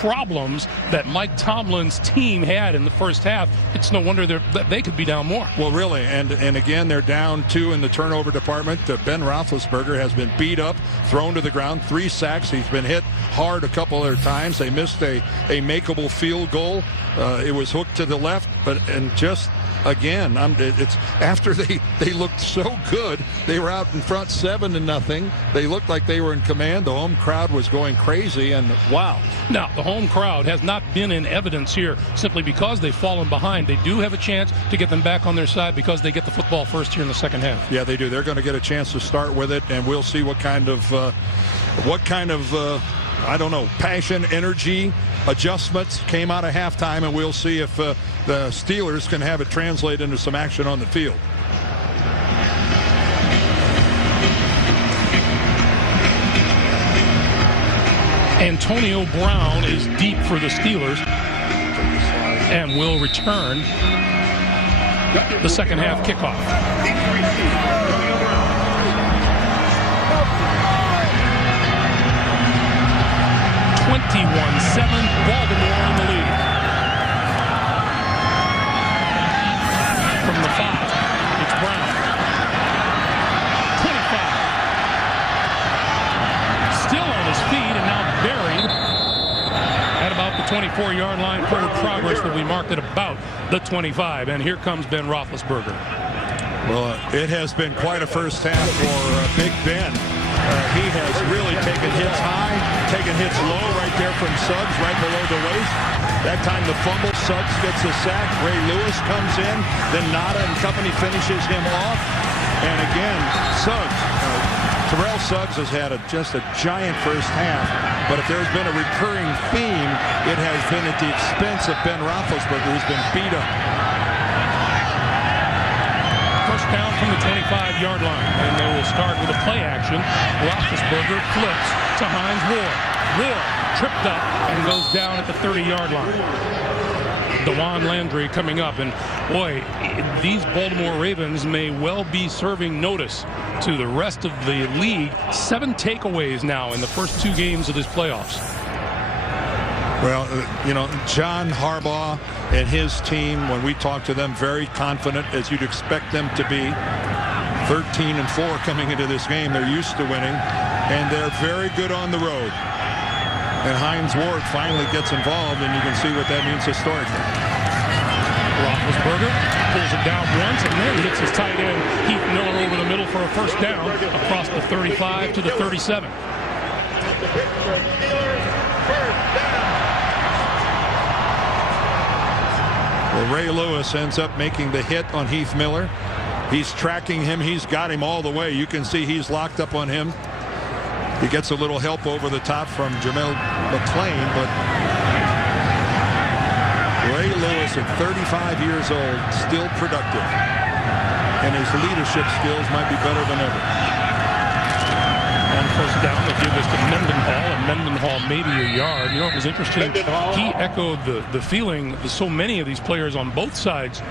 problems that Mike Tomlin's team had in the first half, it's no wonder that they could be down more. Well, really, and again, they're down 2 in the turnover department. Ben Roethlisberger has been beat up, thrown to the ground, 3 sacks. He's been hit hard a couple other times. They missed a makeable field goal. It was hooked to the left, and just again, it's after they looked so good. They were out in front 7-0. They looked like they were in command. The home crowd was going crazy, and wow. Now, the home crowd has not been in evidence here simply because they've fallen behind. They do have a chance to get them back on their side because they get the football first here in the second half. Yeah, they do. They're going to get a chance to start with it, and we'll see what kind of I don't know, passion, energy, adjustments came out of halftime, and we'll see if the Steelers can have it translate into some action on the field. Antonio Brown is deep for the Steelers and will return the second half kickoff. 21-7, Baltimore in the lead. From the 5, it's Brown. 25. Still on his feet and now buried at about the 24-yard line. Forward progress will be marked at about the 25. And here comes Ben Roethlisberger. Well, it has been quite a first half for Big Ben. He has really taken hits high, taken hits low right there from Suggs, right below the waist. That time the fumble, Suggs gets a sack. Ray Lewis comes in, then Nada and company finishes him off. And again, Suggs, Terrell Suggs has had just a giant first half. But if there's been a recurring theme, it has been at the expense of Ben Roethlisberger, who's been beat up. First down from the 25-yard line, and they will start with a play action. Roethlisberger flips to Hines Ward. Ward tripped up and goes down at the 30-yard line. DeJuan Landry coming up, and boy, these Baltimore Ravens may well be serving notice to the rest of the league. 7 takeaways now in the first 2 games of this playoffs. Well, you know, John Harbaugh and his team, when we talk to them, very confident, as you'd expect them to be. 13-4 coming into this game. They're used to winning, and they're very good on the road. And Hines Ward finally gets involved, and you can see what that means historically. Roethlisberger pulls it down once and then hits his tight end Heath Miller over the middle for a first down across the 35 to the 37. Well, Ray Lewis ends up making the hit on Heath Miller. He's tracking him. He's got him all the way. You can see he's locked up on him. He gets a little help over the top from Jamel McClain, but Ray Lewis at 35 years old, still productive. And his leadership skills might be better than ever. On first down, they give this to Mendenhall, and Mendenhall maybe a yard. You know, it was interesting. He echoed the feeling that so many of these players on both sides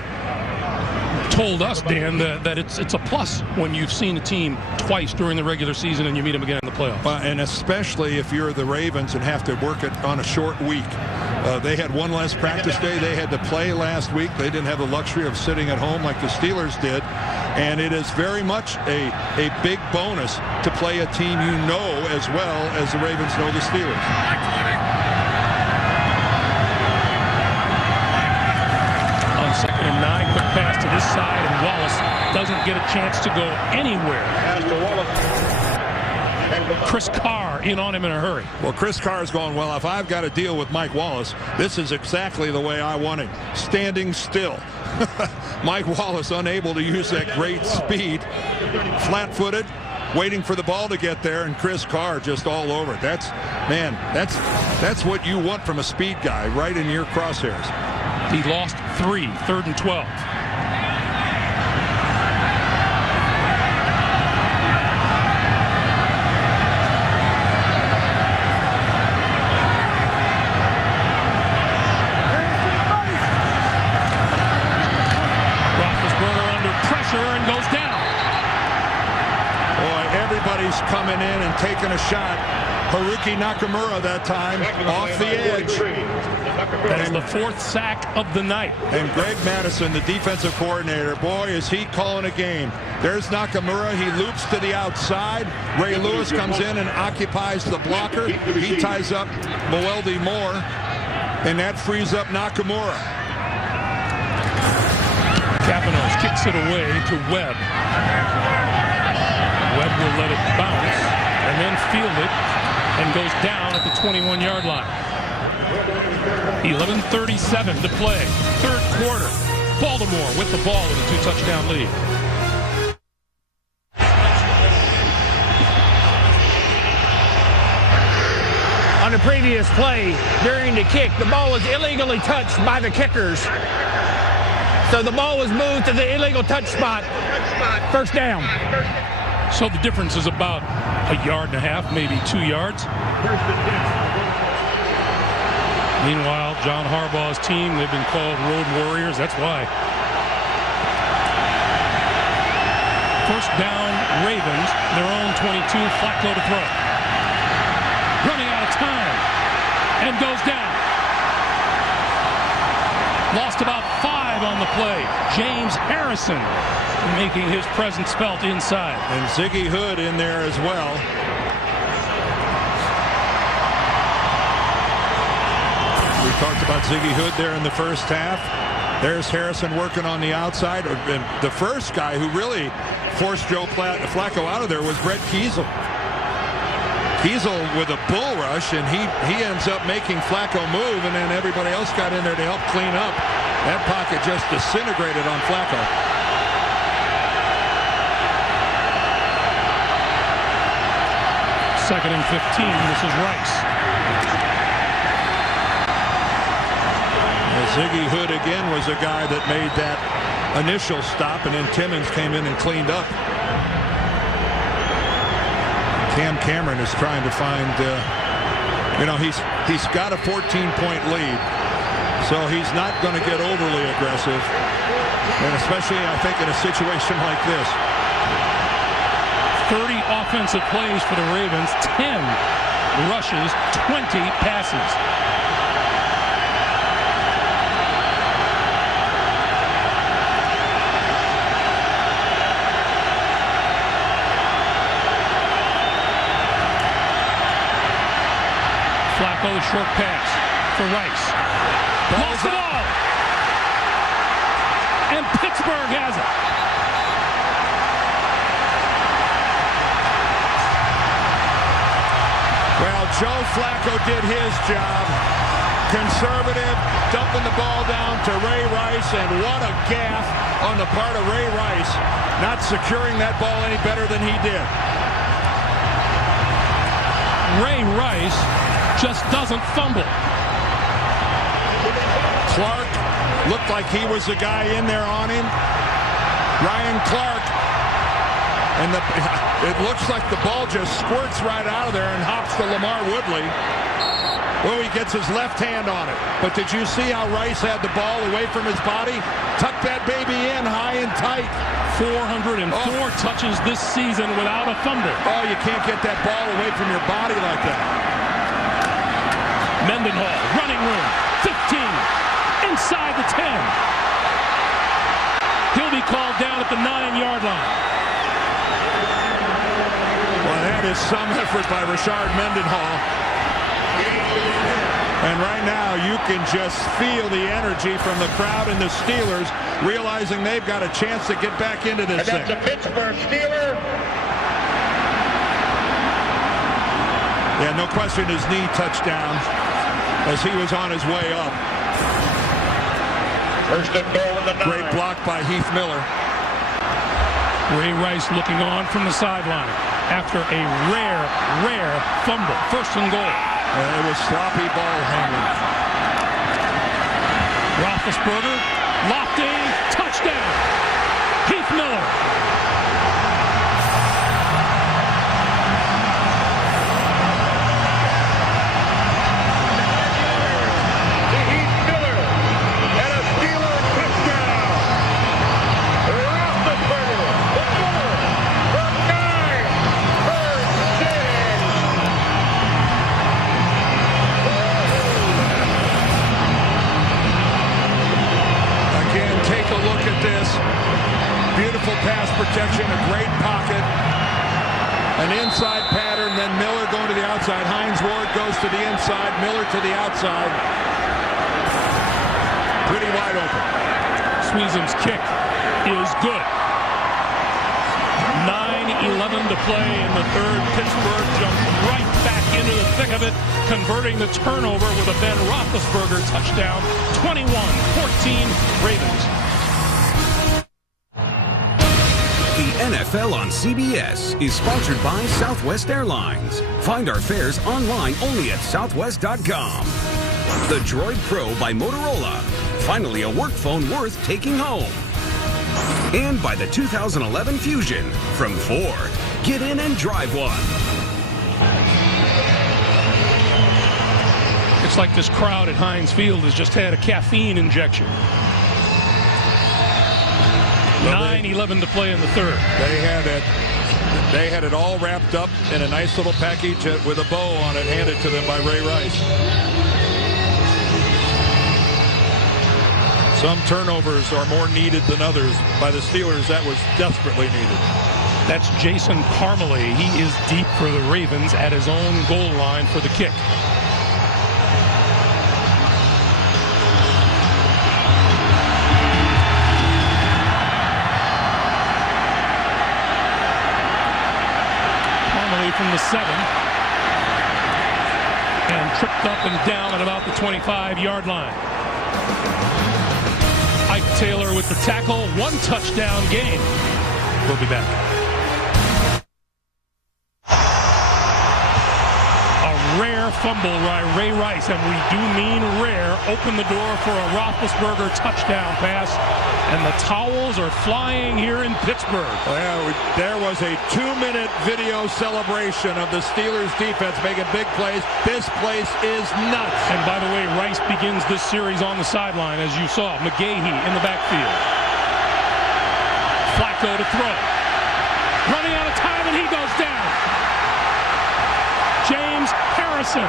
told us, Dan, that it's a plus when you've seen a team twice during the regular season and you meet them again in the playoffs. And especially if you're the Ravens and have to work it on a short week. They had one less practice day. They had to play last week. They didn't have the luxury of sitting at home like the Steelers did. And it is very much a big bonus to play a team you know as well as the Ravens know the Steelers. On 2nd and 9, quick pass to this side, and Wallace doesn't get a chance to go anywhere. Chris Carr in on him in a hurry. Well, Chris Carr is going, well, if I've got to deal with Mike Wallace, this is exactly the way I want him. Standing still. Mike Wallace unable to use that great speed. Flat-footed, waiting for the ball to get there, and Chris Carr just all over it. That's what you want from a speed guy, right in your crosshairs. He lost 3, 3rd and 12. And goes down. Boy, everybody's coming in and taking a shot Haruki Nakamura that time off the edge. That is the 4th sack of the night. And Greg Madison, the defensive coordinator, boy, is he calling a game. There's Nakamura. He loops to the outside. Ray Lewis comes in and occupies the blocker. He ties up Moeldy Moore, and that frees up Nakamura. Kapanos kicks it away to Webb. Webb will let it bounce and then field it and goes down at the 21-yard line. 11:37 to play. 3rd quarter. Baltimore with the ball in a 2-touchdown lead. On the previous play, during the kick, the ball was illegally touched by the kickers. So the ball was moved to the illegal touch spot. 1st down. So the difference is about a yard and a half, maybe 2 yards. Meanwhile, John Harbaugh's team, they've been called Road Warriors. That's why. 1st down, Ravens, their own 22, Flacco to throw. Running out of time and goes down. Lost about 5 on the play. James Harrison making his presence felt inside. And Ziggy Hood in there as well. We talked about Ziggy Hood there in the 1st half. There's Harrison working on the outside. And the first guy who really forced Joe Flacco out of there was Brett Kiesel. Kiesel with a bull rush, and he ends up making Flacco move, and then everybody else got in there to help clean up. That pocket just disintegrated on Flacco. Second and 15. This is Rice. Ziggy Hood again was a guy that made that initial stop, and then Timmons came in and cleaned up. Cam Cameron is trying to find, he's got a 14-point lead, so he's not going to get overly aggressive, and especially, I think, in a situation like this. 30 offensive plays for the Ravens, 10 rushes, 20 passes. Flacco, short pass for Rice. Lost the ball. And Pittsburgh has it. Well, Joe Flacco did his job. Conservative, dumping the ball down to Ray Rice, and what a gaffe on the part of Ray Rice, not securing that ball any better than he did. Ray Rice just doesn't fumble. Clark looked like he was the guy in there on him. Ryan Clark. And it looks like the ball just squirts right out of there and hops to LaMarr Woodley. Well, he gets his left hand on it. But did you see how Rice had the ball away from his body? Tuck that baby in high and tight. 404 touches this season without a fumble. Oh, you can't get that ball away from your body like that. Mendenhall, running room, 15, inside the 10. He'll be called down at the 9-yard line. Well, that is some effort by Rashard Mendenhall. And right now, you can just feel the energy from the crowd and the Steelers, realizing they've got a chance to get back into this thing. And that's a Pittsburgh Steeler. Yeah, no question his knee touched down as he was on his way up. First and goal in the 9. Great block by Heath Miller. Ray Rice looking on from the sideline after a rare fumble. First and goal. It was sloppy ball handling. Roethlisberger, lofty, touchdown. Heath Miller. protection, a great pocket. An inside pattern, then Miller going to the outside. Hines Ward goes to the inside, Miller to the outside. Pretty wide open. Sweezum's kick is good. 9:11 to play in the third. Pittsburgh jumps right back into the thick of it, converting the turnover with a Ben Roethlisberger touchdown. 21-14 Ravens. The NFL on CBS is sponsored by Southwest Airlines. Find our fares online only at southwest.com. The Droid Pro by Motorola. Finally a work phone worth taking home. And by the 2011 Fusion from Ford. Get in and drive one. It's like this crowd at Heinz Field has just had a caffeine injection. 9:11 to play in the third. They had it all wrapped up in a nice little package with a bow on it, handed to them by Ray Rice. Some turnovers are more needed than others. By the Steelers, that was desperately needed. That's Jason Parmalee. He is deep for the Ravens at his own goal line for the kick. From the 7 and tripped up and down at about the 25-yard line. Ike Taylor with the tackle. One touchdown game. We'll be back. A rare fumble by Ray Rice, and we do mean rare. Open the door for a Roethlisberger touchdown pass, and the towels are flying here in Pittsburgh. Well, there was a 2-minute video celebration of the Steelers defense making big plays. This place is nuts. And by the way, Rice begins this series on the sideline, as you saw. McGahee in the backfield. Flacco to throw. Running out of time, and he goes down. James Harrison.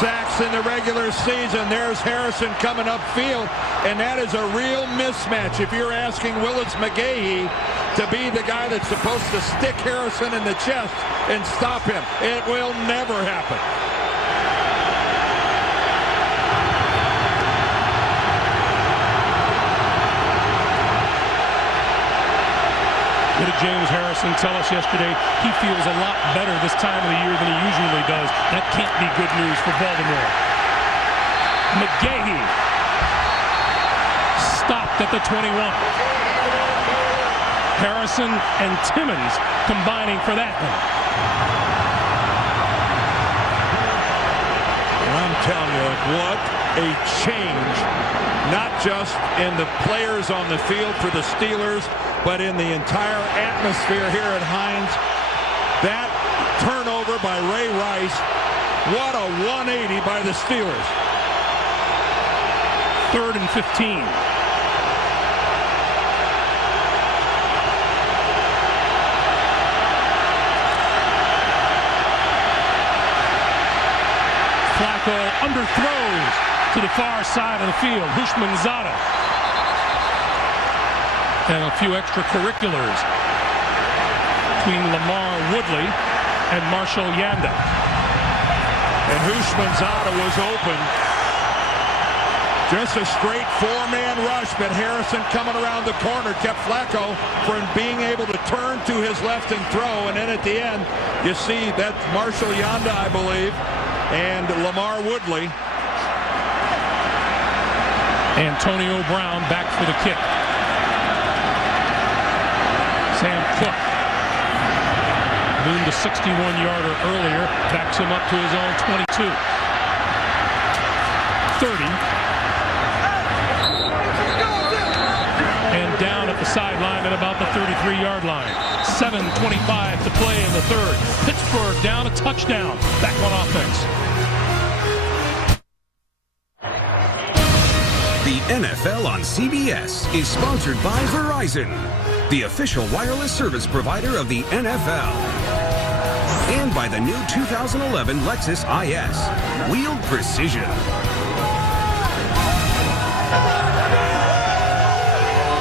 Sacks in the regular season. There's Harrison coming upfield, and that is a real mismatch. If you're asking Willis McGahee to be the guy that's supposed to stick Harrison in the chest and stop him, it will never happen. What did James Harrison tell us yesterday? He feels a lot better this time of the year than he usually does. That can't be good news for Baltimore. McGahee stopped at the 21. Harrison and Timmons combining for that one. And I'm telling you, what a change. Not just in the players on the field for the Steelers, but in the entire atmosphere here at Heinz. That turnover by Ray Rice, what a 180 by the Steelers. 3rd and 15. Flacco underthrows to the far side of the field. Houshmandzadeh. And a few extracurriculars between Lamar Woodley and Marshall Yanda. And Houshmandzadeh was open. Just a straight 4-man rush, but Harrison coming around the corner kept Flacco from being able to turn to his left and throw. And then at the end, you see that's Marshall Yanda, I believe, and Lamar Woodley. Antonio Brown back for the kick. Sam Cook moved a 61-yarder earlier, backs him up to his own 22. 30. And down at the sideline at about the 33-yard line. 7:25 to play in the third. Pittsburgh down a touchdown. Back on offense. The NFL on CBS is sponsored by Verizon, the official wireless service provider of the NFL. And by the new 2011 Lexus IS. Wheeled precision.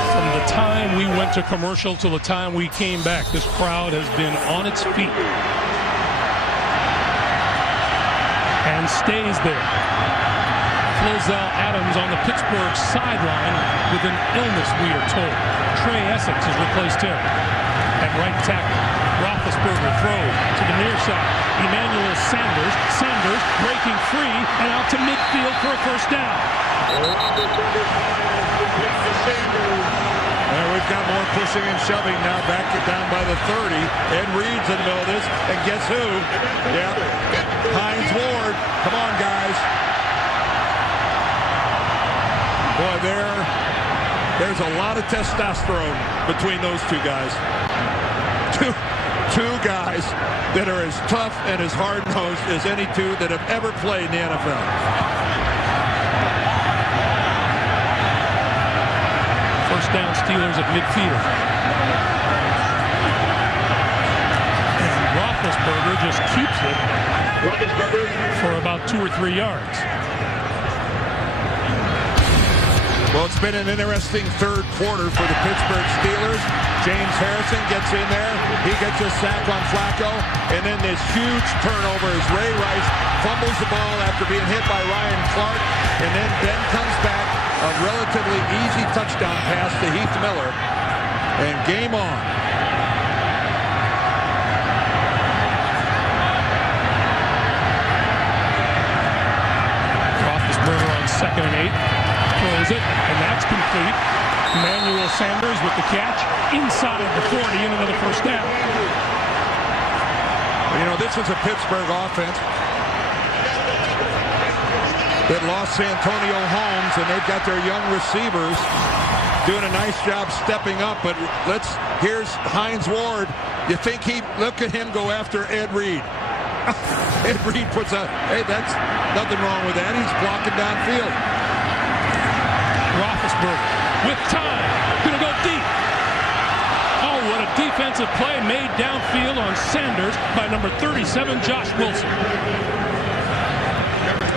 From the time we went to commercial till the time we came back, this crowd has been on its feet. And stays there. Flozell Adams on the Pittsburgh sideline with an illness, we are told. Trey Essex has replaced him. At right tackle, Roethlisberger throws to the near side. Emmanuel Sanders. Sanders breaking free and out to midfield for a first down. And we've got more pushing and shoving now. Back it down by the 30. Ed Reed's in the middle of this. And guess who? Yeah. Hines Ward. Come on, guys. Boy, there's a lot of testosterone between those two guys. Two guys that are as tough and as hard-nosed as any two that have ever played in the NFL. First down, Steelers at midfield. And Roethlisberger just keeps it for about 2 or 3 yards. Well, it's been an interesting third quarter for the Pittsburgh Steelers. James Harrison gets in there. He gets a sack on Flacco. And then this huge turnover as Ray Rice fumbles the ball after being hit by Ryan Clark. And then Ben comes back. A relatively easy touchdown pass to Heath Miller. And game on. Roethlisberger on 2nd and 8. Throws it, and that's complete. Emmanuel Sanders with the catch inside the 40 and another first down. You know, this is a Pittsburgh offense that lost Santonio Holmes, and they've got their young receivers doing a nice job stepping up. But here's Hines Ward. You think look at him go after Ed Reed. Ed Reed puts a, hey, that's nothing wrong with that. He's blocking downfield. Roethlisberger with time, gonna go deep. Oh, what a defensive play made downfield on Sanders by number 37, Josh Wilson.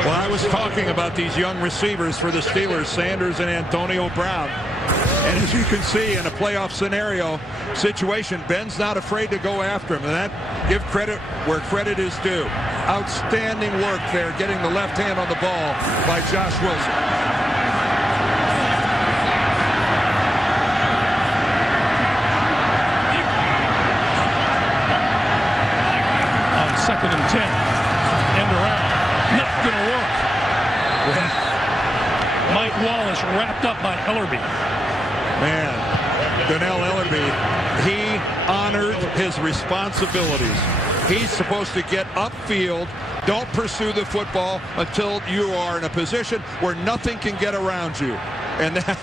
Well, I was talking about these young receivers for the Steelers, Sanders and Antonio Brown. And as you can see in a playoff scenario situation, Ben's not afraid to go after him. And that, give credit where credit is due. Outstanding work there, getting the left hand on the ball by Josh Wilson. Second and 10. End around. Not going to work. Mike Wallace wrapped up by Ellerby. Man, Donnell Ellerby, he honored his responsibilities. He's supposed to get upfield. Don't pursue the football until you are in a position where nothing can get around you. And that,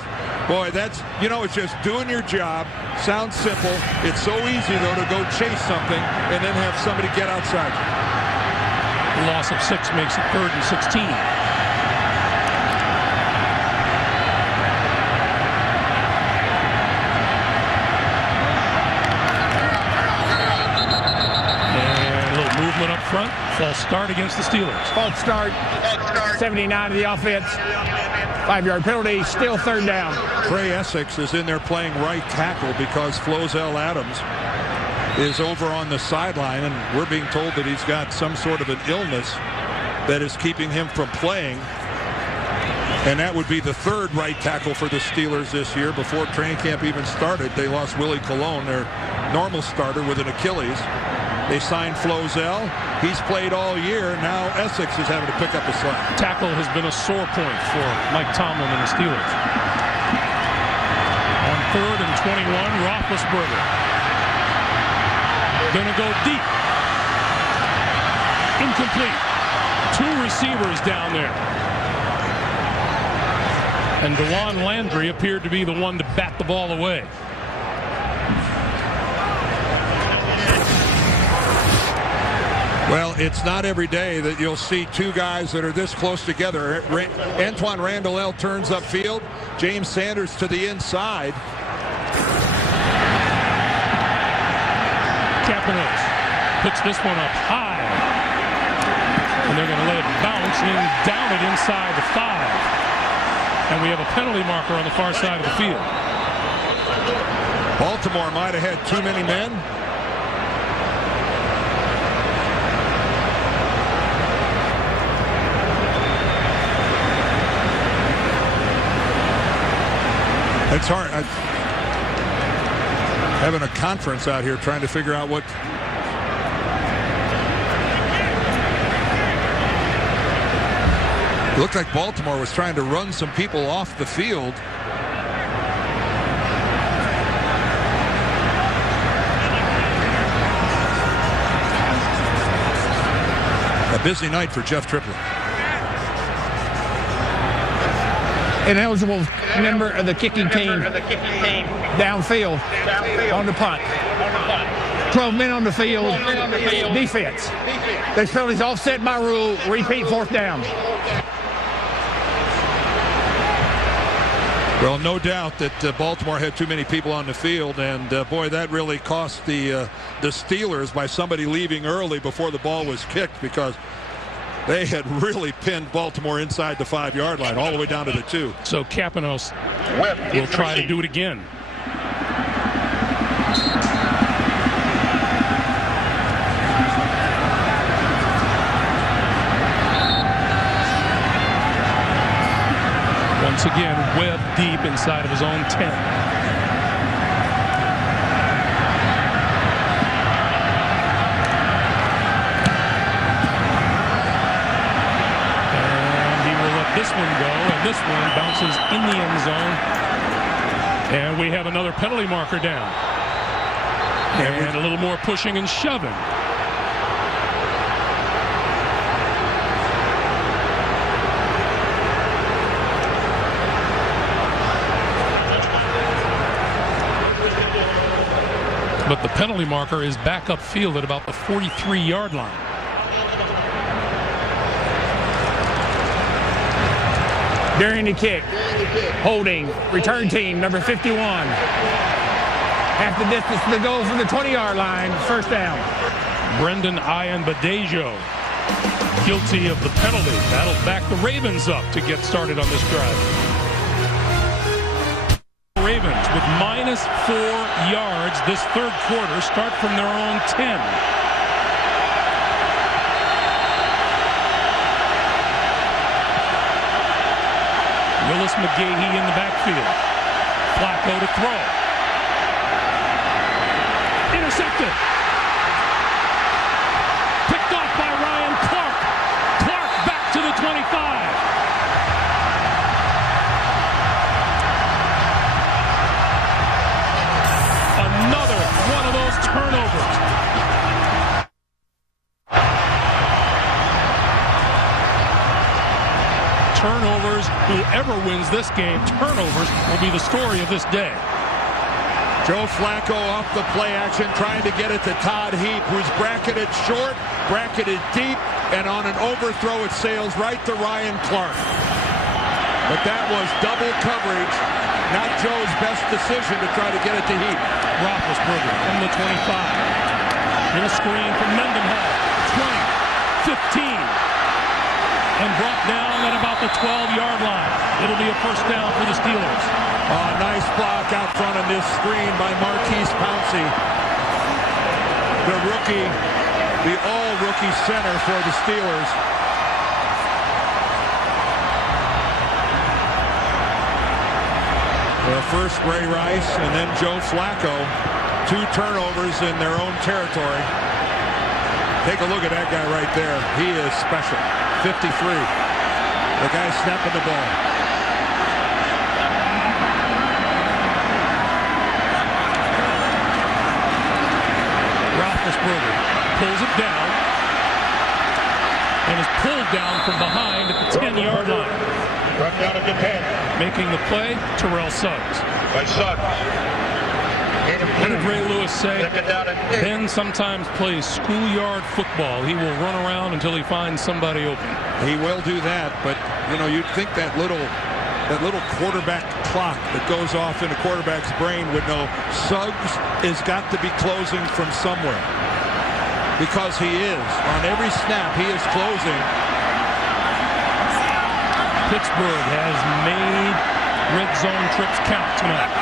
boy, that's, you know, it's just doing your job. Sounds simple. It's so easy, though, to go chase something and then have somebody get outside you. The loss of 6 makes it 3rd and 16. And a little movement up front. False start against the Steelers. False start. 79 to the offense. 5-yard penalty, still 3rd down. Trey Essex is in there playing right tackle because Flozell Adams is over on the sideline, and we're being told that he's got some sort of an illness that is keeping him from playing. And that would be the 3rd right tackle for the Steelers this year. Before training camp even started, they lost Willie Colon, their normal starter, with an Achilles. They signed Flozell. He's played all year. Now Essex is having to pick up the slack. Tackle has been a sore point for Mike Tomlin and the Steelers. On 3rd and 21, Roethlisberger. Gonna go deep. Incomplete. 2 receivers down there. And DeJuan Landry appeared to be the one to bat the ball away. Well, it's not every day that you'll see 2 guys that are this close together. Antoine Randall turns upfield. James Sanders to the inside. Campanile puts this one up high. And they're going to let it bounce and down it inside the 5. And we have a penalty marker on the far side of the field. Baltimore might have had too many men. It's hard. Having a conference out here trying to figure out what. It looked like Baltimore was trying to run some people off the field. A busy night for Jeff Triplett. An eligible member of the kicking team downfield on the punt. 12 men on the field. Defense. This penalty's offset by rule. Repeat 4th down. Well, no doubt that Baltimore had too many people on the field, and boy, that really cost the Steelers by somebody leaving early before the ball was kicked, because they had really pinned Baltimore inside the 5-yard line all the way down to the 2. So Kapanos will try to do it again. Once again, Webb deep inside of his own 10. This one go, and this one bounces in the end zone. And we have another penalty marker down. And a little more pushing and shoving. But the penalty marker is back upfield at about the 43-yard line. During the kick, holding, return team, number 51. Half the distance to the goal from the 20-yard line, 1st down. Brendan Ayanbadejo, guilty of the penalty. That'll back the Ravens up to get started on this drive. Ravens with -4 yards this 3rd quarter, start from their own 10. Willis McGahee in the backfield. Flacco to throw. Intercepted. Picked off by Ryan Clark. Clark back to the 25. Another one of those turnovers. Turnovers, whoever wins this game, turnovers will be the story of this day. Joe Flacco off the play action, trying to get it to Todd Heap, who's bracketed short, bracketed deep, and on an overthrow it sails right to Ryan Clark. But that was double coverage, not Joe's best decision to try to get it to Heap. Roethlisberger from the 25. In a screen from Mendenhall. 20, 15. And brought down at about the 12-yard line. It'll be a 1st down for the Steelers. Nice block out front of this screen by Marquise Pouncey. The rookie, the all-rookie center for the Steelers. First Ray Rice and then Joe Flacco. 2 turnovers in their own territory. Take a look at that guy right there. He is special. 53. The guy snapping the ball. Roethlisberger pulls it down and is pulled down from behind at the 10-yard line. Run down at the 10. Making the play, Terrell Suggs. By Suggs. What did Ray Lewis say? Ben sometimes plays schoolyard football. He will run around until he finds somebody open. He will do that, but you know, you'd think that little quarterback clock that goes off in a quarterback's brain would know Suggs has got to be closing from somewhere. because he is. On every snap, he is closing. Pittsburgh has made red zone trips count tonight.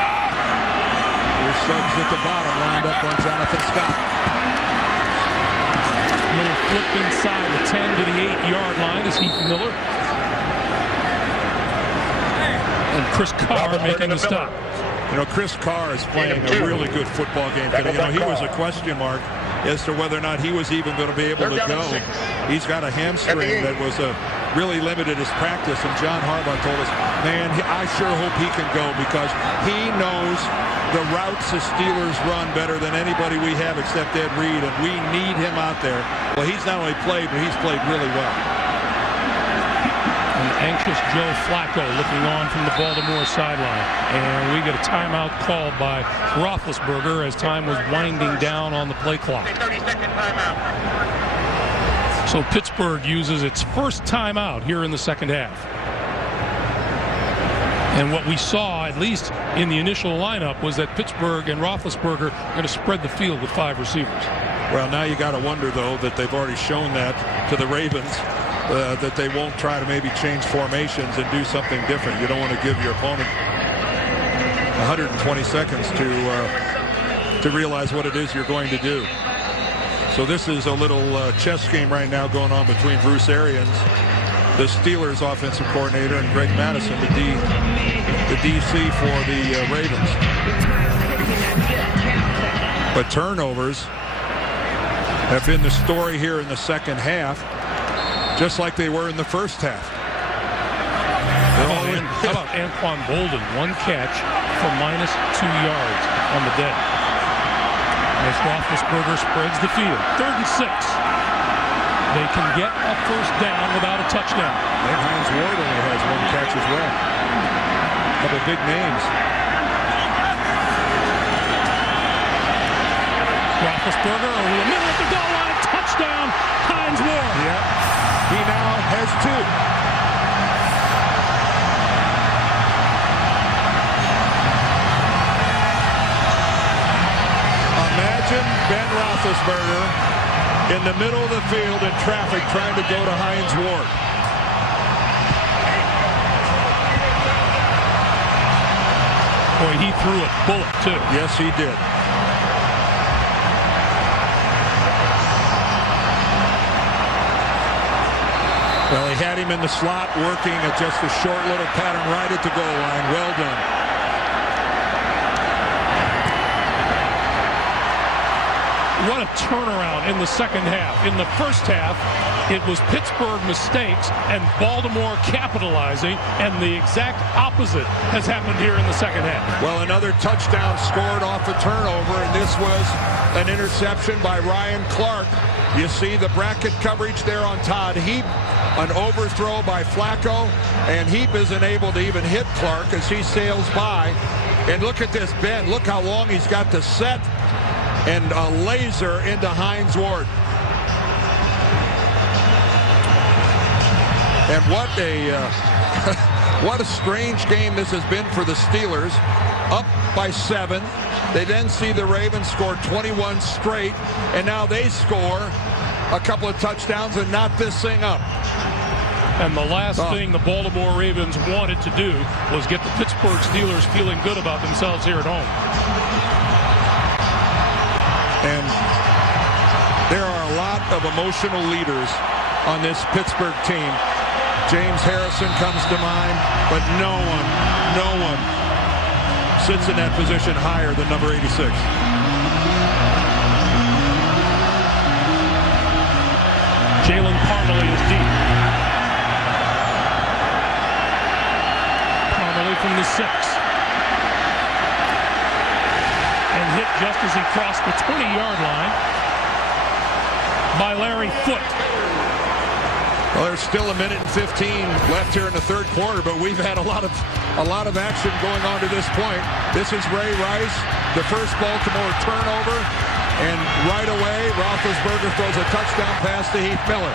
Here's Suggs at the bottom, lined up on Jonathan Scott. Little flip inside the 10 to the 8-yard line is Heath Miller. And Chris Carr making the stop. You know, Chris Carr is playing a really good football game today. You know, he was a question mark as to whether or not he was even going to be able to go. He's got a hamstring that was really limited his practice, and John Harbaugh told us, man, I sure hope he can go because he knows the routes the Steelers run better than anybody we have except Ed Reed, and we need him out there. Well, he's not only played, but he's played really well. An anxious Joe Flacco looking on from the Baltimore sideline. And we get a timeout called by Roethlisberger as time was winding down on the play clock. 30-second timeout. So Pittsburgh uses its first timeout here in the second half. And what we saw, at least in the initial lineup, was that Pittsburgh and Roethlisberger are going to spread the field with 5 receivers. Well, now you got to wonder, though, that they've already shown that to the Ravens, that they won't try to maybe change formations and do something different. You don't want to give your opponent 120 seconds to realize what it is you're going to do. So this is a little chess game right now going on between Bruce Arians, the Steelers offensive coordinator, and Greg Madison, the DC for the Ravens. But turnovers have been the story here in the second half, just like they were in the first half. How about Anquan Bolden? 1 catch for -2 yards on the day. As Roethlisberger spreads the field. 3rd and 6. They can get a first down without a touchdown. And Hines Ward only has 1 catch as well. A couple big names. Roethlisberger over the middle of the goal line. Touchdown, Hines Ward. Yep. He now has 2. Imagine Ben Roethlisberger in the middle of the field in traffic trying to go to Hines Ward. Boy, he threw a bullet, too. Yes, he did. Well, he had him in the slot working at just a short little pattern right at the goal line. Well done. What a turnaround in the second half. In the first half, it was Pittsburgh mistakes and Baltimore capitalizing, and the exact opposite has happened here in the second half. Well, another touchdown scored off a turnover, and this was an interception by Ryan Clark. You see the bracket coverage there on Todd Heap. An overthrow by Flacco, and Heap isn't able to even hit Clark as he sails by. And look at this bend. Look how long he's got to set. And a laser into Hines Ward. And what a strange game this has been for the Steelers. Up by 7. They then see the Ravens score 21 straight, and now they score a couple of touchdowns and knot this thing up. And the last thing the Baltimore Ravens wanted to do was get the Pittsburgh Steelers feeling good about themselves here at home. And there are a lot of emotional leaders on this Pittsburgh team. James Harrison comes to mind, but no one sits in that position higher than number 86. Jalen Parmalee is deep. Parmalee from the 6. And hit just as he crossed the 20-yard line by Larry Foote. Well, there's still a minute and 15 left here in the third quarter, but we've had a lot of action going on to this point. This is Ray Rice, the first Baltimore turnover, and right away Roethlisberger throws a touchdown pass to Heath Miller.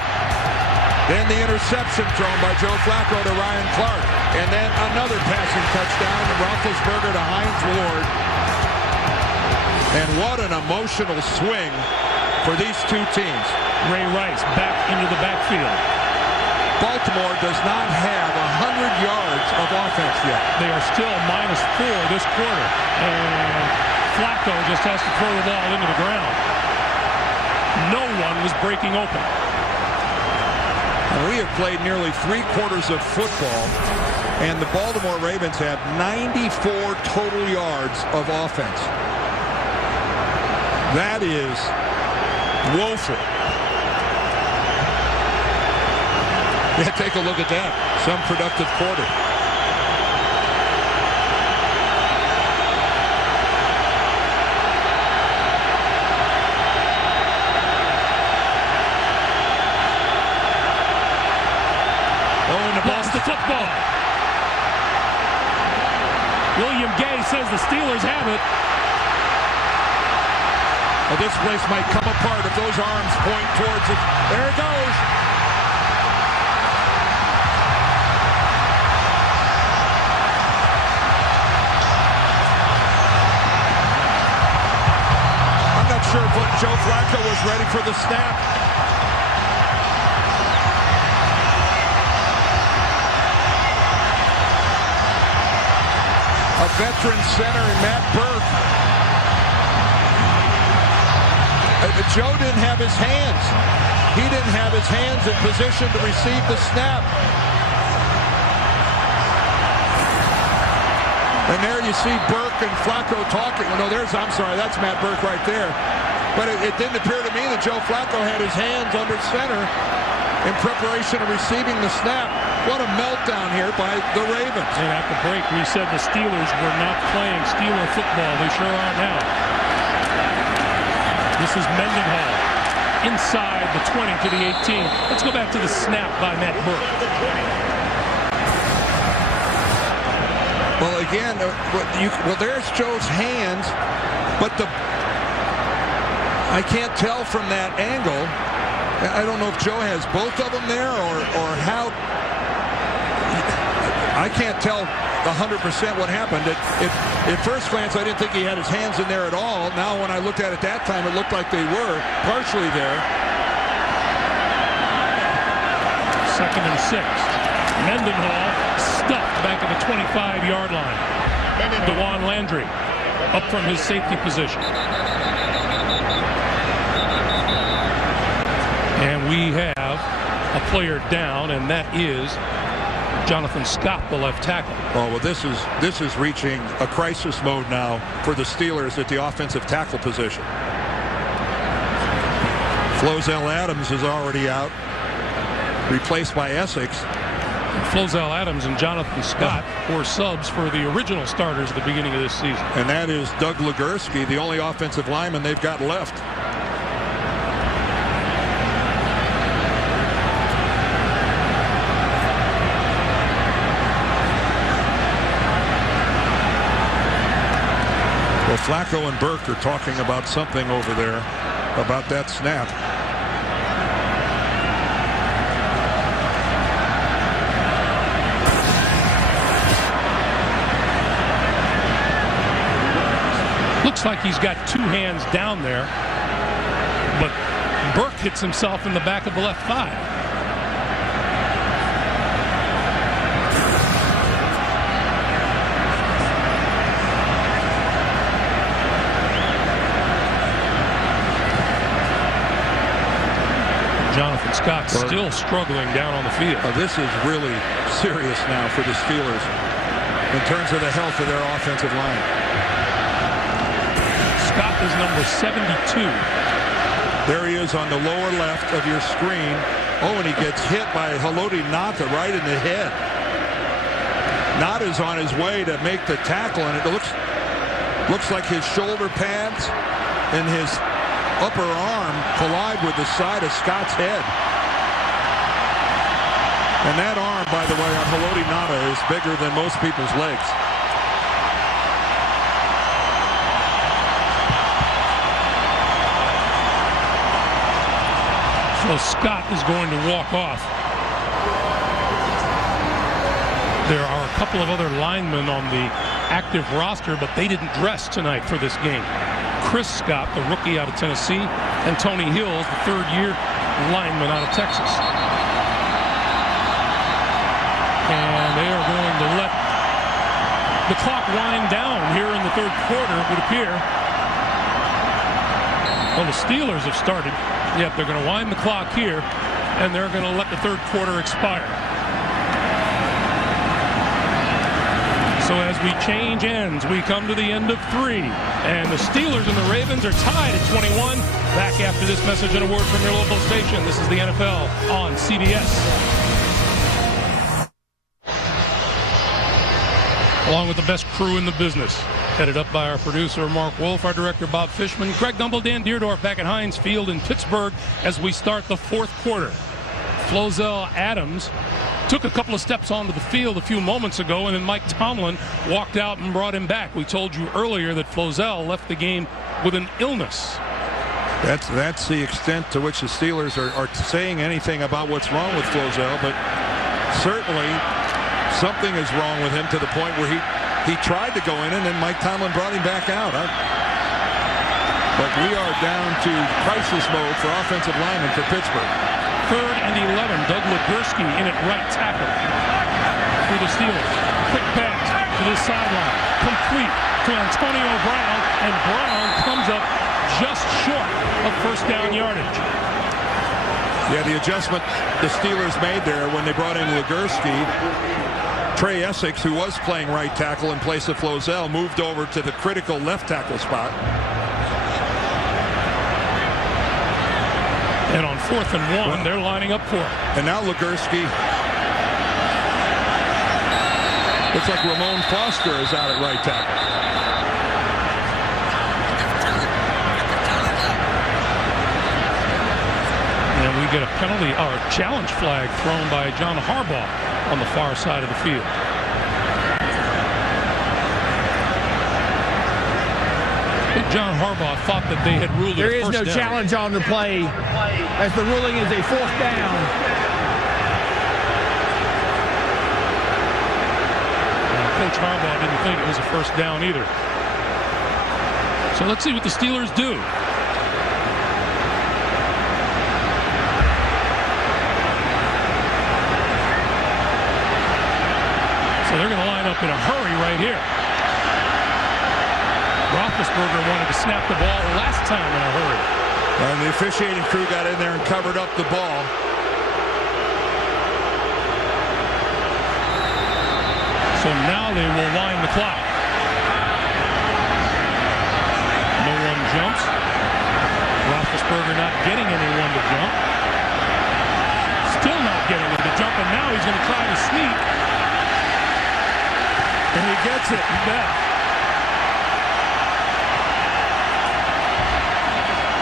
Then the interception thrown by Joe Flacco to Ryan Clark, and then another passing touchdown to Roethlisberger to Hines Ward. And what an emotional swing for these two teams. Ray Rice back into the backfield. Baltimore does not have 100 yards of offense yet. They are still -4 this quarter. And Flacco just has to throw the ball into the ground. No one was breaking open. And we have played nearly 3/4 of football, and the Baltimore Ravens have 94 total yards of offense. That is woeful. Yeah, take a look at that. Some productive quarter. Lost the football. William Gay says the Steelers have it. Well, this place might come apart if those arms point towards it. There it goes. I'm not sure if Joe Flacco was ready for the snap. A veteran center in Matt Burke. Joe didn't have his hands. He didn't have his hands in position to receive the snap. And there you see Burke and Flacco talking. No, I'm sorry, that's Matt Burke right there. But it didn't appear to me that Joe Flacco had his hands under center in preparation of receiving the snap. What a meltdown here by the Ravens. And at the break, we said the Steelers were not playing Steeler football. They sure are now. This is Mendenhall inside the 20 to the 18. Let's go back to the snap by Matt Burke. Well, again, there's Joe's hands, but I can't tell from that angle. I don't know if Joe has both of them there or how. I can't tell 100% what happened. At first glance, I didn't think he had his hands in there at all. Now, when I looked at it that time, it looked like they were partially there. 2nd and 6. Mendenhall stuffed back at the 25-yard line. DeJuan Landry up from his safety position. And we have a player down, and that is Jonathan Scott, the left tackle. Oh, well, this is reaching a crisis mode now for the Steelers at the offensive tackle position. Flozell Adams is already out, replaced by Essex. Flozell Adams and Jonathan Scott were subs for the original starters at the beginning of this season. And that is Doug Legursky, the only offensive lineman they've got left. Well, Flacco and Burke are talking about something over there, about that snap. Looks like he's got two hands down there, but Burke hits himself in the back of the left thigh. Jonathan Scott still struggling down on the field. This is really serious now for the Steelers in terms of the health of their offensive line. Scott is number 72. There he is on the lower left of your screen. Oh, and he gets hit by Haloti Ngata right in the head. Ngata's on his way to make the tackle, and it looks like his shoulder pads and his upper arm collide with the side of Scott's head. And that arm, by the way, on Haloti Ngata is bigger than most people's legs. So Scott is going to walk off. There are a couple of other linemen on the active roster, but they didn't dress tonight for this game. Chris Scott, the rookie out of Tennessee, and Tony Hills, the third-year lineman out of Texas. And they are going to let the clock wind down here in the third quarter, it would appear. Well, the Steelers have started. Yep, they're going to wind the clock here, and they're going to let the third quarter expire. So as we change ends, we come to the end of 3. And the Steelers and the Ravens are tied at 21. Back after this message and a word from your local station. This is the NFL on CBS. Along with the best crew in the business. Headed up by our producer, Mark Wolf, our director, Bob Fishman, Greg Gumbel, Dan Deerdorf back at Heinz Field in Pittsburgh as we start the fourth quarter. Flozell Adams took a couple of steps onto the field a few moments ago, and then Mike Tomlin walked out and brought him back. We told you earlier that Flozell left the game with an illness. That's the extent to which the Steelers are saying anything about what's wrong with Flozell, but certainly something is wrong with him to the point where he tried to go in, and then Mike Tomlin brought him back out. But we are down to crisis mode for offensive linemen for Pittsburgh. 3rd and 11. Doug Legursky in at right tackle for the Steelers. Quick pass to the sideline. Complete to Antonio Brown, and Brown comes up just short of first down yardage. Yeah, the adjustment the Steelers made there when they brought in Legursky, Trey Essex, who was playing right tackle in place of Flozell, moved over to the critical left tackle spot. And on 4th and 1, they're lining up for it. And now Legursky, looks like Ramon Foster is out at right tackle. And we get a penalty or a challenge flag thrown by John Harbaugh on the far side of the field. John Harbaugh thought that they had ruled there it is first no down. challenge on the play, as the ruling is a 4th down. Coach Harbaugh didn't think it was a first down either. So let's see what the Steelers do. So they're going to line up in a hurry right here. Roethlisberger wanted to snap the ball last time in a hurry. And the officiating crew got in there and covered up the ball. So now they will wind the clock. No one jumps. Roethlisberger not getting anyone to jump. Still not getting it to jump, and now he's going to try to sneak. And he gets it. You bet.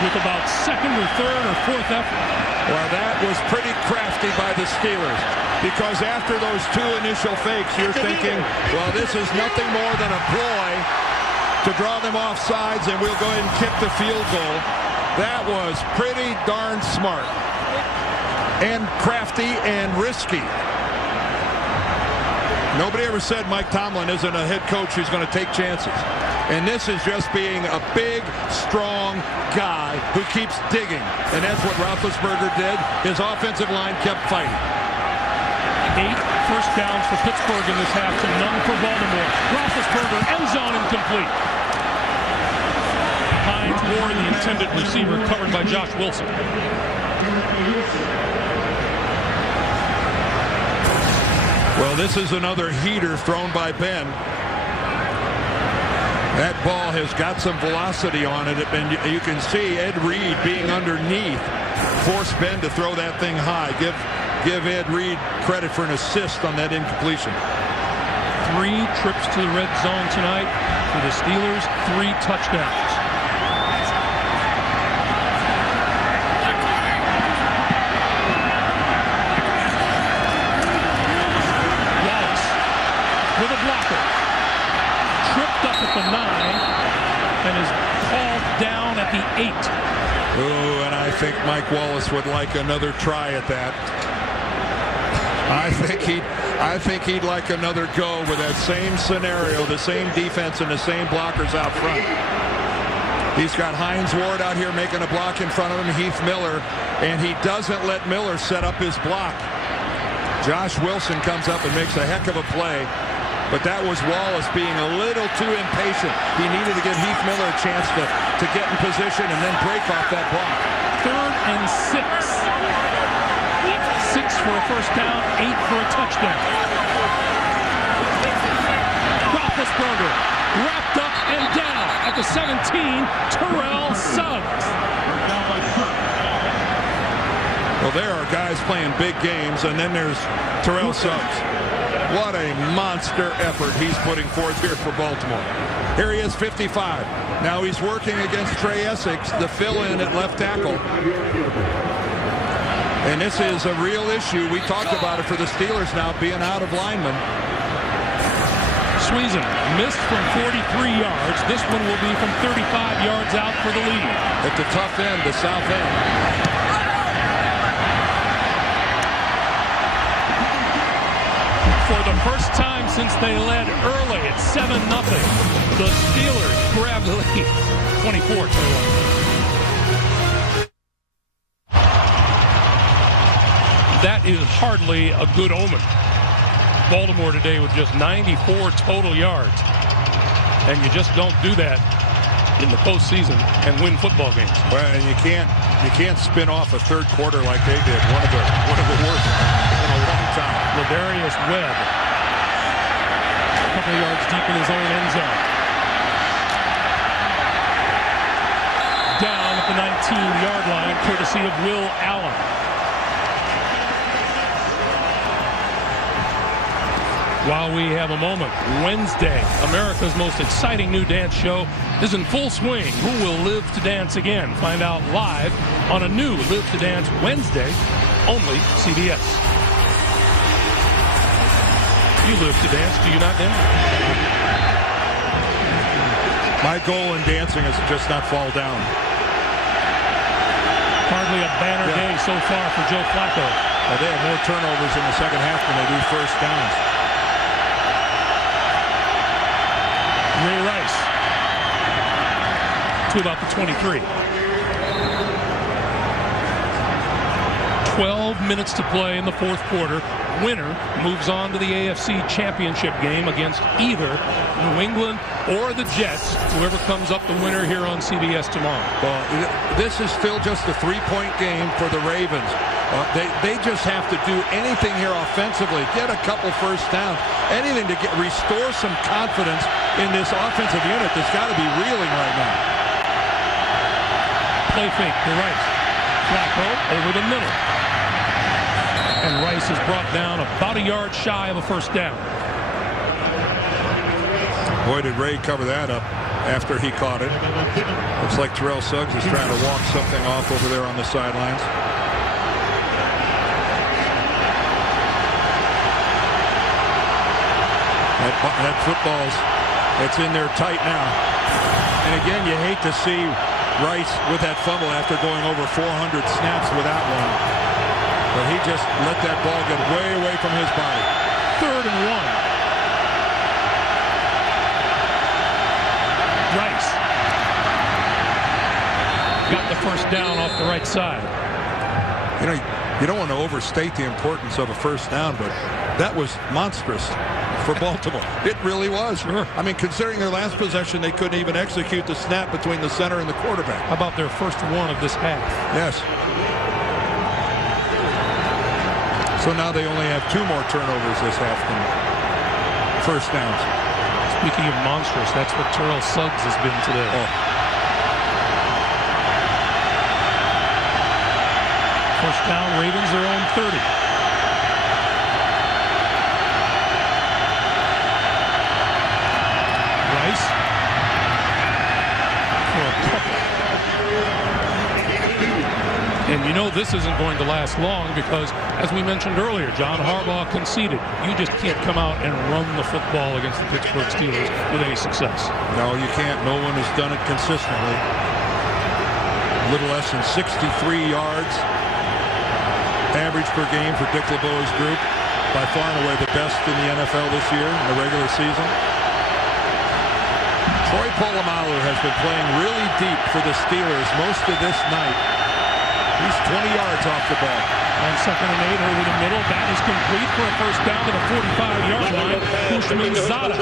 With about 2nd or 3rd or 4th effort. Well, that was pretty crafty by the Steelers, because after those 2 initial fakes, you're thinking, well, this is nothing more than a ploy to draw them off sides, and we'll go ahead and kick the field goal. That was pretty darn smart and crafty and risky. Nobody ever said Mike Tomlin isn't a head coach who's going to take chances. And this is just being a big, strong guy who keeps digging. And that's what Roethlisberger did. His offensive line kept fighting. 8 first downs for Pittsburgh in this half to none for Baltimore. Roethlisberger, end zone incomplete. Hines Ward, the intended receiver, covered by Josh Wilson. Well, this is another heater thrown by Ben. That ball has got some velocity on it, and you can see Ed Reed being underneath forced Ben to throw that thing high. Give Ed Reed credit for an assist on that incompletion. 3 trips to the red zone tonight for the Steelers, 3 touchdowns. Wallace with a blocker. Tripped up at the 9 and is called down at the 8. Oh, and I think Mike Wallace would like another try at that. I think he'd like another go with that same scenario, the same defense and the same blockers out front. He's got Hines Ward out here making a block in front of him, Heath Miller, and he doesn't let Miller set up his block. Josh Wilson comes up and makes a heck of a play, but that was Wallace being a little too impatient. He needed to give Heath Miller a chance to get in position and then break off that block. 3rd and 6. 6 for a first down, 8 for a touchdown. Roethlisberger wrapped up and down at the 17, Terrell Suggs. Well, there are guys playing big games, and then there's Terrell Suggs. What a monster effort he's putting forth here for Baltimore. Here he is, 55. Now he's working against Trey Essex, the fill-in at left tackle. And this is a real issue. We talked about it for the Steelers now being out of linemen. Sweezen missed from 43 yards. This one will be from 35 yards out for the lead. At the tough end, the south end. For the first time since they led early at 7-0, the Steelers grab the lead. 24-21. That is hardly a good omen. Baltimore today with just 94 total yards. And you just don't do that in the postseason and win football games. Well, and you can't spin off a third quarter like they did. One of the worst in a long time. Ladarius Webb, a couple of yards deep in his own end zone. Down at the 19-yard line, courtesy of Will Allen. While we have a moment, Wednesday, America's most exciting new dance show is in full swing. Who will live to dance again? Find out live on a new Live to Dance Wednesday, only CBS. You live to dance, do you not, Dan? My goal in dancing is to just not fall down. Hardly a banner day so far for Joe Flacco. Well, they have more turnovers in the second half than they do first downs. Ray Rice to about the 23. 12 minutes to play in the fourth quarter. Winner moves on to the AFC Championship game against either New England or the Jets, whoever comes up the winner here on CBS tomorrow. Well, this is still just a three-point game for the Ravens. They just have to do anything here offensively, get a couple first downs, anything to restore some confidence in this offensive unit that's got to be reeling right now. Play fake to Rice. Flacco over the middle. And Rice is brought down about a yard shy of a first down. Boy, did Ray cover that up after he caught it. Looks like Terrell Suggs is trying to walk something off over there on the sidelines. That football's, it's in there tight now. And again, you hate to see Rice with that fumble after going over 400 snaps without one. But he just let that ball get way away from his body. 3rd and 1. Rice got the first down off the right side. You know, you don't want to overstate the importance of a first down, but that was monstrous for Baltimore. It really was. Sure. I mean, considering their last possession, they couldn't even execute the snap between the center and the quarterback. How about their first one of this half? Yes. So now they only have 2 more turnovers this half than first downs. Speaking of monstrous, that's what Terrell Suggs has been today. Oh. First down, Ravens their own 30. Rice for a couple. And you know this isn't going to last long because, as we mentioned earlier, John Harbaugh conceded. You just can't come out and run the football against the Pittsburgh Steelers with any success. No, you can't. No one has done it consistently. A little less than 63 yards average per game for Dick LeBeau's group. By far and away the best in the NFL this year in the regular season. Troy Polamalu has been playing really deep for the Steelers most of this night. He's 20 yards off the ball. On 2nd and 8 over the middle. That is complete for a first down to the 45-yard line. Bushman Zada.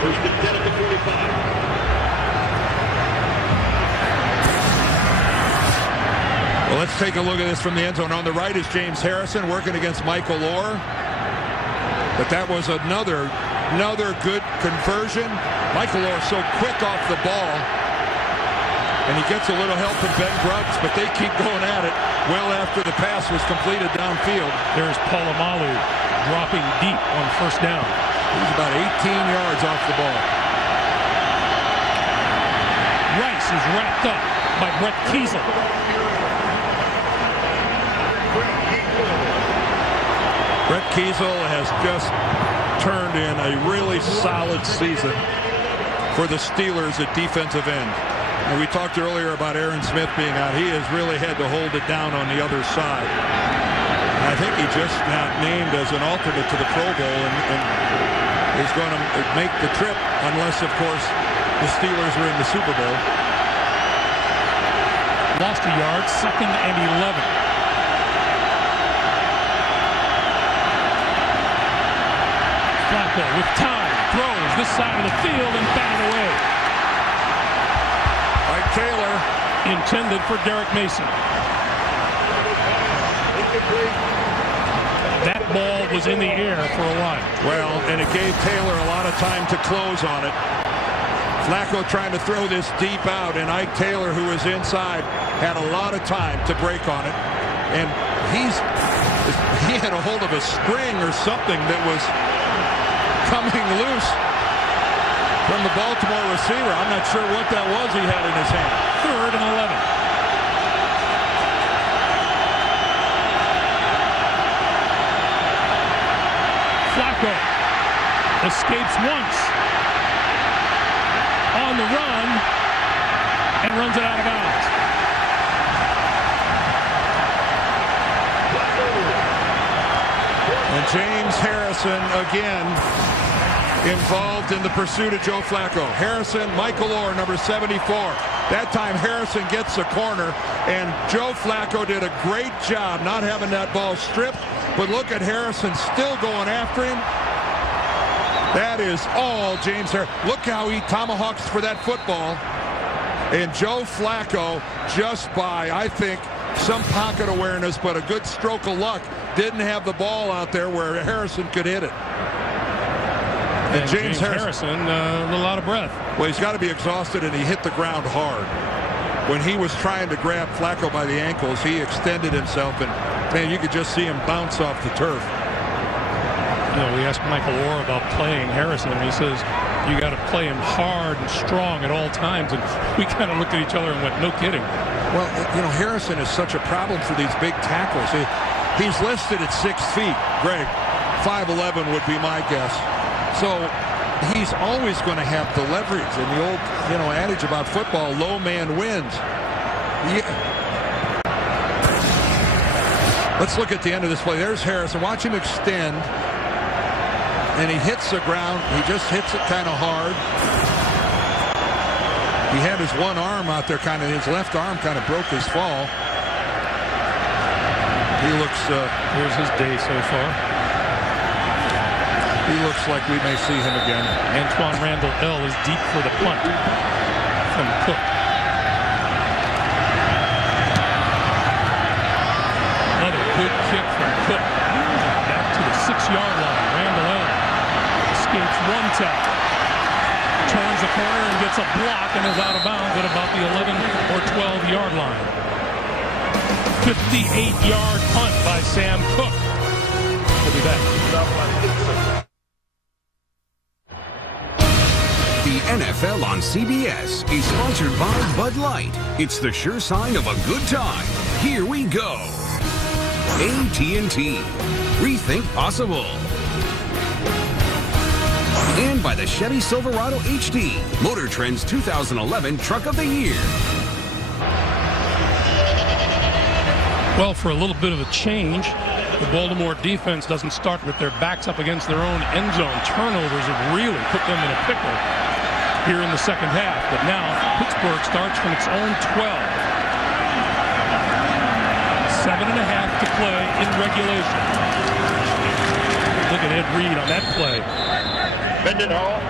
First and 10 at the 45. Well, let's take a look at this from the end zone. On the right is James Harrison working against Michael Orr. But that was another good conversion. Michael Orr so quick off the ball. And he gets a little help from Ben Grubbs, but they keep going at it well after the pass was completed downfield. There's Polamalu dropping deep on first down. He's about 18 yards off the ball. Rice is wrapped up by Brett Kiesel. Brett Kiesel has just turned in a really solid season for the Steelers at defensive end. And we talked earlier about Aaron Smith being out. He has really had to hold it down on the other side. I think he just got named as an alternate to the Pro Bowl and is going to make the trip unless, of course, the Steelers are in the Super Bowl. Lost a yard, 2nd and 11. Flacco with time, throws this side of the field and batted away. Mike Taylor. Intended for Derek Mason. That ball was in the air for a while. Well, and it gave Taylor a lot of time to close on it. Flacco trying to throw this deep out, and Ike Taylor, who was inside, had a lot of time to break on it. And he had a hold of a string or something that was coming loose from the Baltimore receiver. I'm not sure what that was he had in his hand. 3rd and 11. Flacco escapes once on the run and runs it out of bounds. And James Harrison again involved in the pursuit of Joe Flacco. Harrison, Michael Orr, number 74. That time Harrison gets a corner, and Joe Flacco did a great job not having that ball stripped. But look at Harrison still going after him. That is all James Harrison. Look how he tomahawks for that football. And Joe Flacco, just by, I think, some pocket awareness, but a good stroke of luck, didn't have the ball out there where Harrison could hit it. And James Harrison, a little out of breath. Well, he's got to be exhausted, and he hit the ground hard. When he was trying to grab Flacco by the ankles, he extended himself, and man, you could just see him bounce off the turf. You know, we asked Michael Orr about playing Harrison, and he says you got to play him hard and strong at all times. And we kind of looked at each other and went, no kidding. Well, you know, Harrison is such a problem for these big tackles. He's listed at 6 feet. Greg, 5'11" would be my guess. So he's always going to have the leverage, and the old, you know, adage about football, low man wins. Yeah. Let's look at the end of this play. There's Harrison. Watch him extend, and he hits the ground. He just hits it kind of hard. He had his one arm out there, kind of his left arm kind of broke his fall. He looks. Here's his day so far. He looks like we may see him again. Antoine Randall L is deep for the punt from Cook. Another good kick from Cook. Back to the 6-yard line. Randall L escapes one tackle. Turns the corner and gets a block and is out of bounds at about the 11 or 12-yard line. 58-yard punt by Sam Cook. We'll be back. The NFL on CBS is sponsored by Bud Light. It's the sure sign of a good time. Here we go. AT&T. Rethink possible. And by the Chevy Silverado HD, Motor Trend's 2011 Truck of the Year. Well, for a little bit of a change, The Baltimore defense doesn't start with their backs up against their own end zone. Turnovers have really put them in a pickle here in the second half. But now Pittsburgh starts from its own 12. 7.5 to play in regulation. Look at Ed Reed on that play. Bendon Hall.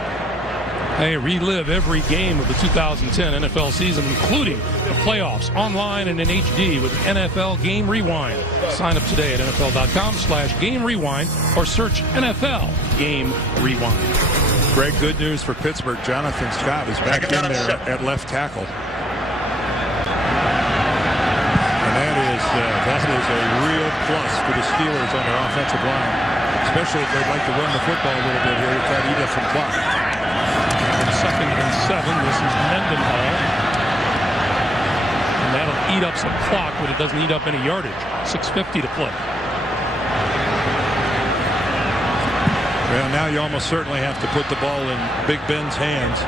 Hey, relive every game of the 2010 NFL season, including the playoffs, online and in HD with NFL Game Rewind. Sign up today at NFL.com/Game Rewind or search NFL Game Rewind. Greg, good news for Pittsburgh. Jonathan Scott is back in there at left tackle. And that is a real plus for the Steelers on their offensive line, especially if they'd like to run the football a little bit here to try to eat up some clock. 2nd and 7. This is Mendenhall. And that'll eat up some clock, but it doesn't eat up any yardage. 6:50 to play. Well, now you almost certainly have to put the ball in Big Ben's hands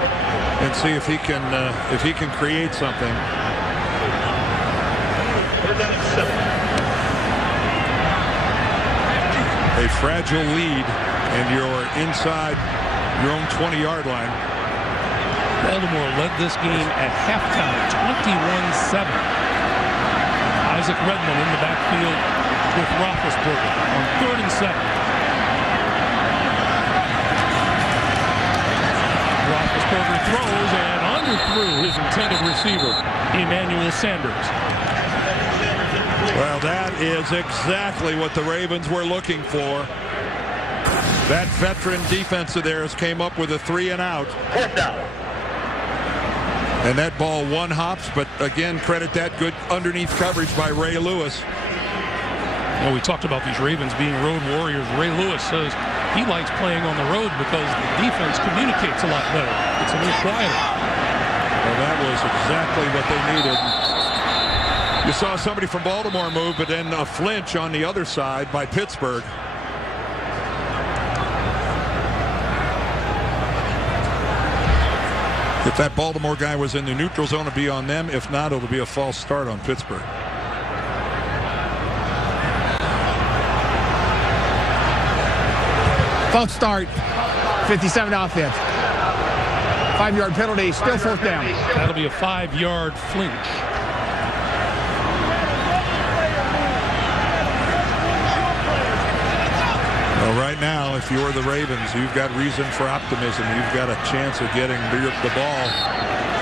and see if he can create something. A fragile lead, and you're inside your own 20-yard line. Baltimore led this game at halftime, 21-7. Isaac Redmond in the backfield with Roethlisberger on 3rd and 7. Roethlisberger throws and underthrew his intended receiver, Emmanuel Sanders. Well, that is exactly what the Ravens were looking for. That veteran defense of theirs came up with a 3-and-out. 4th down. And that ball one hops, but again, credit that good underneath coverage by Ray Lewis. Well, we talked about these Ravens being road warriors. Ray Lewis says he likes playing on the road because the defense communicates a lot better. It's a little quieter. Well, that was exactly what they needed. You saw somebody from Baltimore move, but then a flinch on the other side by Pittsburgh. If that Baltimore guy was in the neutral zone, it'd be on them. If not, it'll be a false start on Pittsburgh. False start. 57 offense. 5-yard penalty. Still 4th down. That'll be a 5-yard flinch. Well, right now, if you're the Ravens, you've got reason for optimism. You've got a chance of getting the ball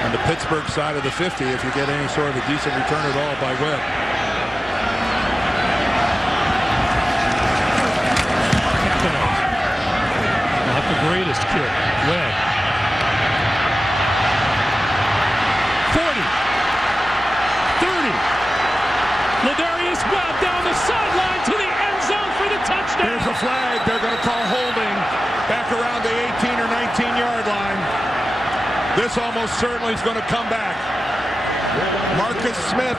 on the Pittsburgh side of the 50 if you get any sort of a decent return at all by Webb. Not the greatest kick. Webb. 40. 30. Ladarius Webb down the sideline to the end zone for the touchdown. Here's a flag. They're going to call holding back around the 18 or 19-yard line. This almost certainly is going to come back. Marcus Smith.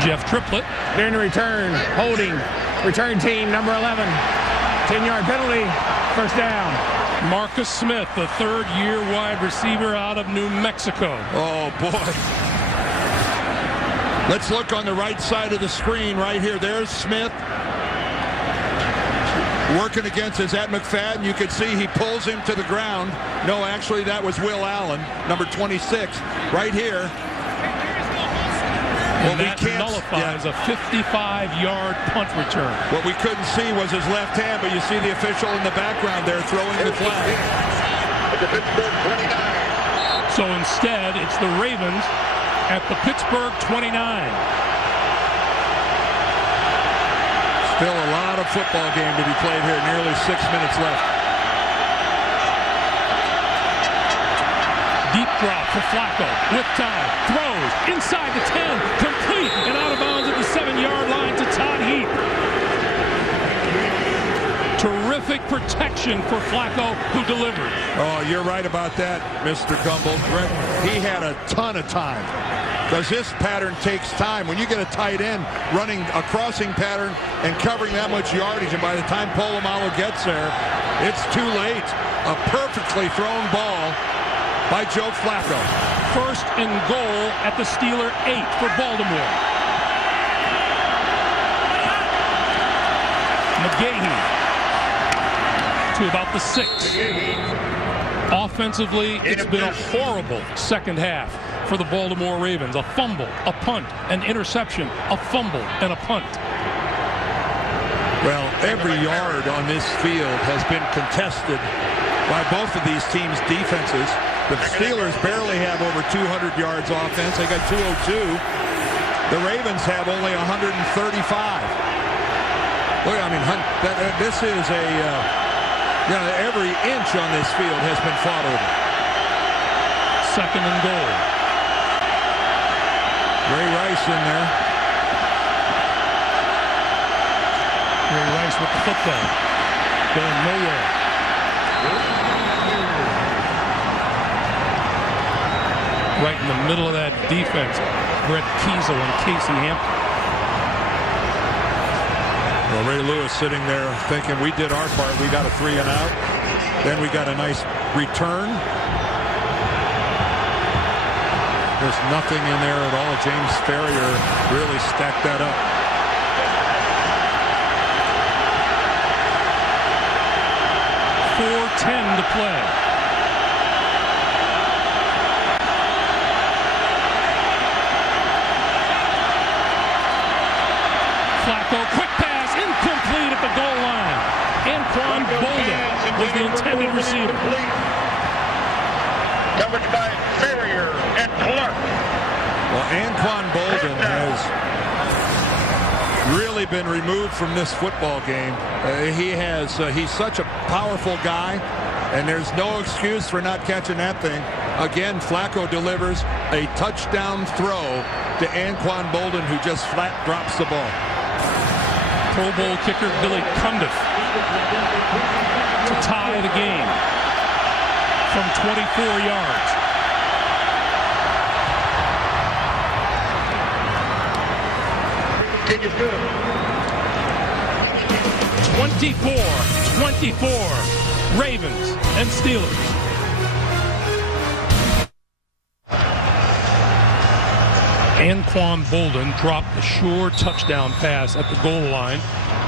Jeff Triplett. During the return, holding. Return team, number 11. 10-yard penalty. 1st down. Marcus Smith, the 3rd-year wide receiver out of New Mexico. Oh, boy. Let's look on the right side of the screen right here. There's Smith. Working against his Ed McFadden. You can see he pulls him to the ground. No, actually, that was Will Allen, number 26, right here. And that nullifies a 55-yard punt return. What we couldn't see was his left hand, but you see the official in the background there throwing the flag. So instead, it's the Ravens at the Pittsburgh 29. Still a lot of football game to be played here. Nearly 6 minutes left. Deep drop for Flacco with time. Throws inside the 10. Complete and out of bounds at the 7-yard line to Todd Heap. Terrific protection for Flacco, who delivered. Oh, you're right about that, Mr. Gumbel. He had a ton of time. Because this pattern takes time. When you get a tight end running a crossing pattern and covering that much yardage, and by the time Polamalu gets there, it's too late. A perfectly thrown ball by Joe Flacco. First and goal at the Steeler 8 for Baltimore. McGahee to about the 6. Offensively, it's been a horrible second half for the Baltimore Ravens. A fumble, a punt, an interception, a fumble, and a punt. Well, every yard on this field has been contested by both of these teams' defenses. The Steelers barely have over 200 yards offense. They got 202. The Ravens have only 135. Look, I mean, this is a, every inch on this field has been fought over. Second and goal. Ray Rice in there. Ray Rice with the football. Going nowhere. Right in the middle of that defense, Brett Kiesel and Casey Hampton. Well, Ray Lewis sitting there thinking we did our part. We got a 3 and out. Then we got a nice return. There's nothing in there at all. James Ferrier really stacked that up. .4:10 to play. Flacco, quick pass, incomplete at the goal line. Anquan Bolden was the intended receiver. Coverage by Ferrier and Clark. Well, Anquan Bolden has really been removed from this football game. He's such a powerful guy, and there's no excuse for not catching that thing. Again, Flacco delivers a touchdown throw to Anquan Bolden, who just flat drops the ball. Pro Bowl kicker Billy Cundiff to tie the game from 24 yards. Kick is good. 24-24, Ravens and Steelers. Anquan Bolden dropped a sure touchdown pass at the goal line.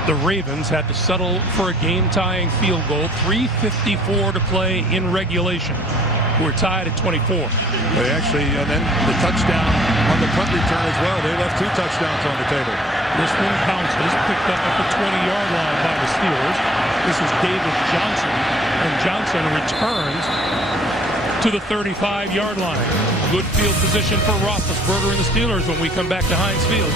The Ravens had to settle for a game-tying field goal. 3:54 to play in regulation. We're tied at 24. They actually, and then the touchdown on the punt return as well. They left 2 touchdowns on the table. This one bounces, picked up at the 20-yard line by the Steelers. This is David Johnson, and Johnson returns to the 35-yard line. Good field position for Roethlisberger and the Steelers when we come back to Heinz Field.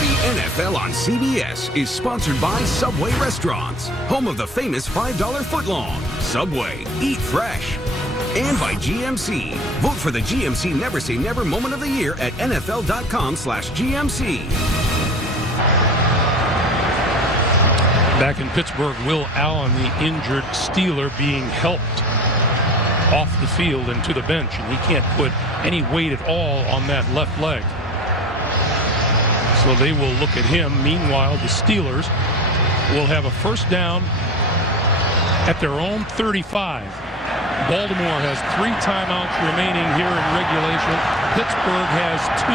The NFL on CBS is sponsored by Subway Restaurants, home of the famous $5 footlong. Subway, eat fresh. And by GMC. Vote for the GMC Never Say Never Moment of the Year at NFL.com/GMC. Back in Pittsburgh, Will Allen, the injured Steeler, being helped off the field and to the bench, and he can't put any weight at all on that left leg. So they will look at him. Meanwhile, the Steelers will have a first down at their own 35. Baltimore has 3 timeouts remaining here in regulation. Pittsburgh has 2.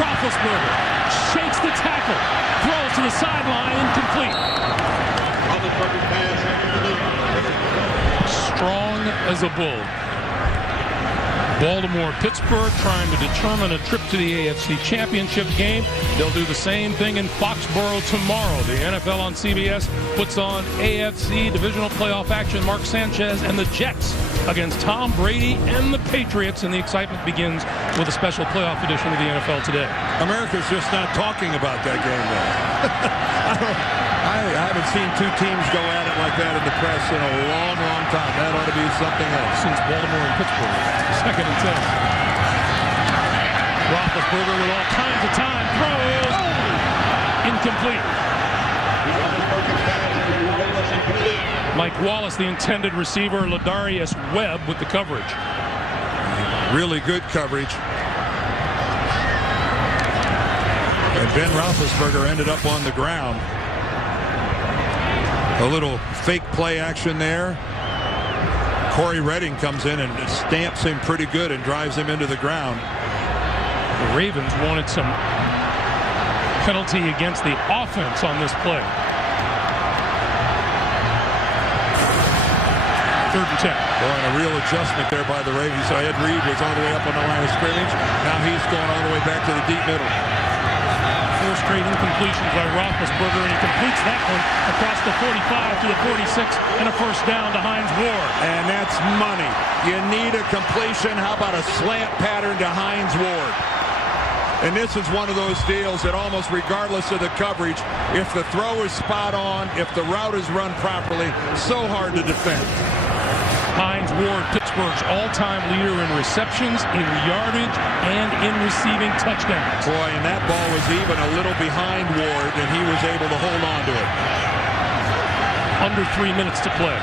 Roethlisberger shakes the tackle, throws to the sideline, incomplete. Strong as a bull. Baltimore, Pittsburgh trying to determine a trip to the AFC Championship game. They'll do the same thing in Foxborough tomorrow. The NFL on CBS puts on AFC divisional playoff action. Mark Sanchez and the Jets against Tom Brady and the Patriots, and the excitement begins with a special playoff edition of the NFL Today. America's just not talking about that game, though. I haven't seen 2 teams go at it like that in the press in a long, long time. That ought to be something else. Since Baltimore and Pittsburgh, 2nd and 10. Roethlisberger with all kinds of time. Throws. Incomplete. Mike Wallace, the intended receiver. Ladarius Webb with the coverage. Really good coverage. And Ben Roethlisberger ended up on the ground. A little fake play action there. Corey Redding comes in and stamps him pretty good and drives him into the ground. The Ravens wanted some penalty against the offense on this play. 3rd and 10. Well, and a real adjustment there by the Ravens. So Ed Reed was all the way up on the line of scrimmage. Now he's going all the way back to the deep middle. 4 straight incompletions by Roethlisberger, and he completes that one across the 45 to the 46, and a first down to Hines Ward. And that's money. You need a completion. How about a slant pattern to Hines Ward? And this is one of those deals that almost regardless of the coverage, if the throw is spot on, if the route is run properly, so hard to defend. Hines Ward, Pittsburgh's all-time leader in receptions, in yardage, and in receiving touchdowns. Boy, and that ball was even a little behind Ward, and he was able to hold on to it. Under 3 minutes to play.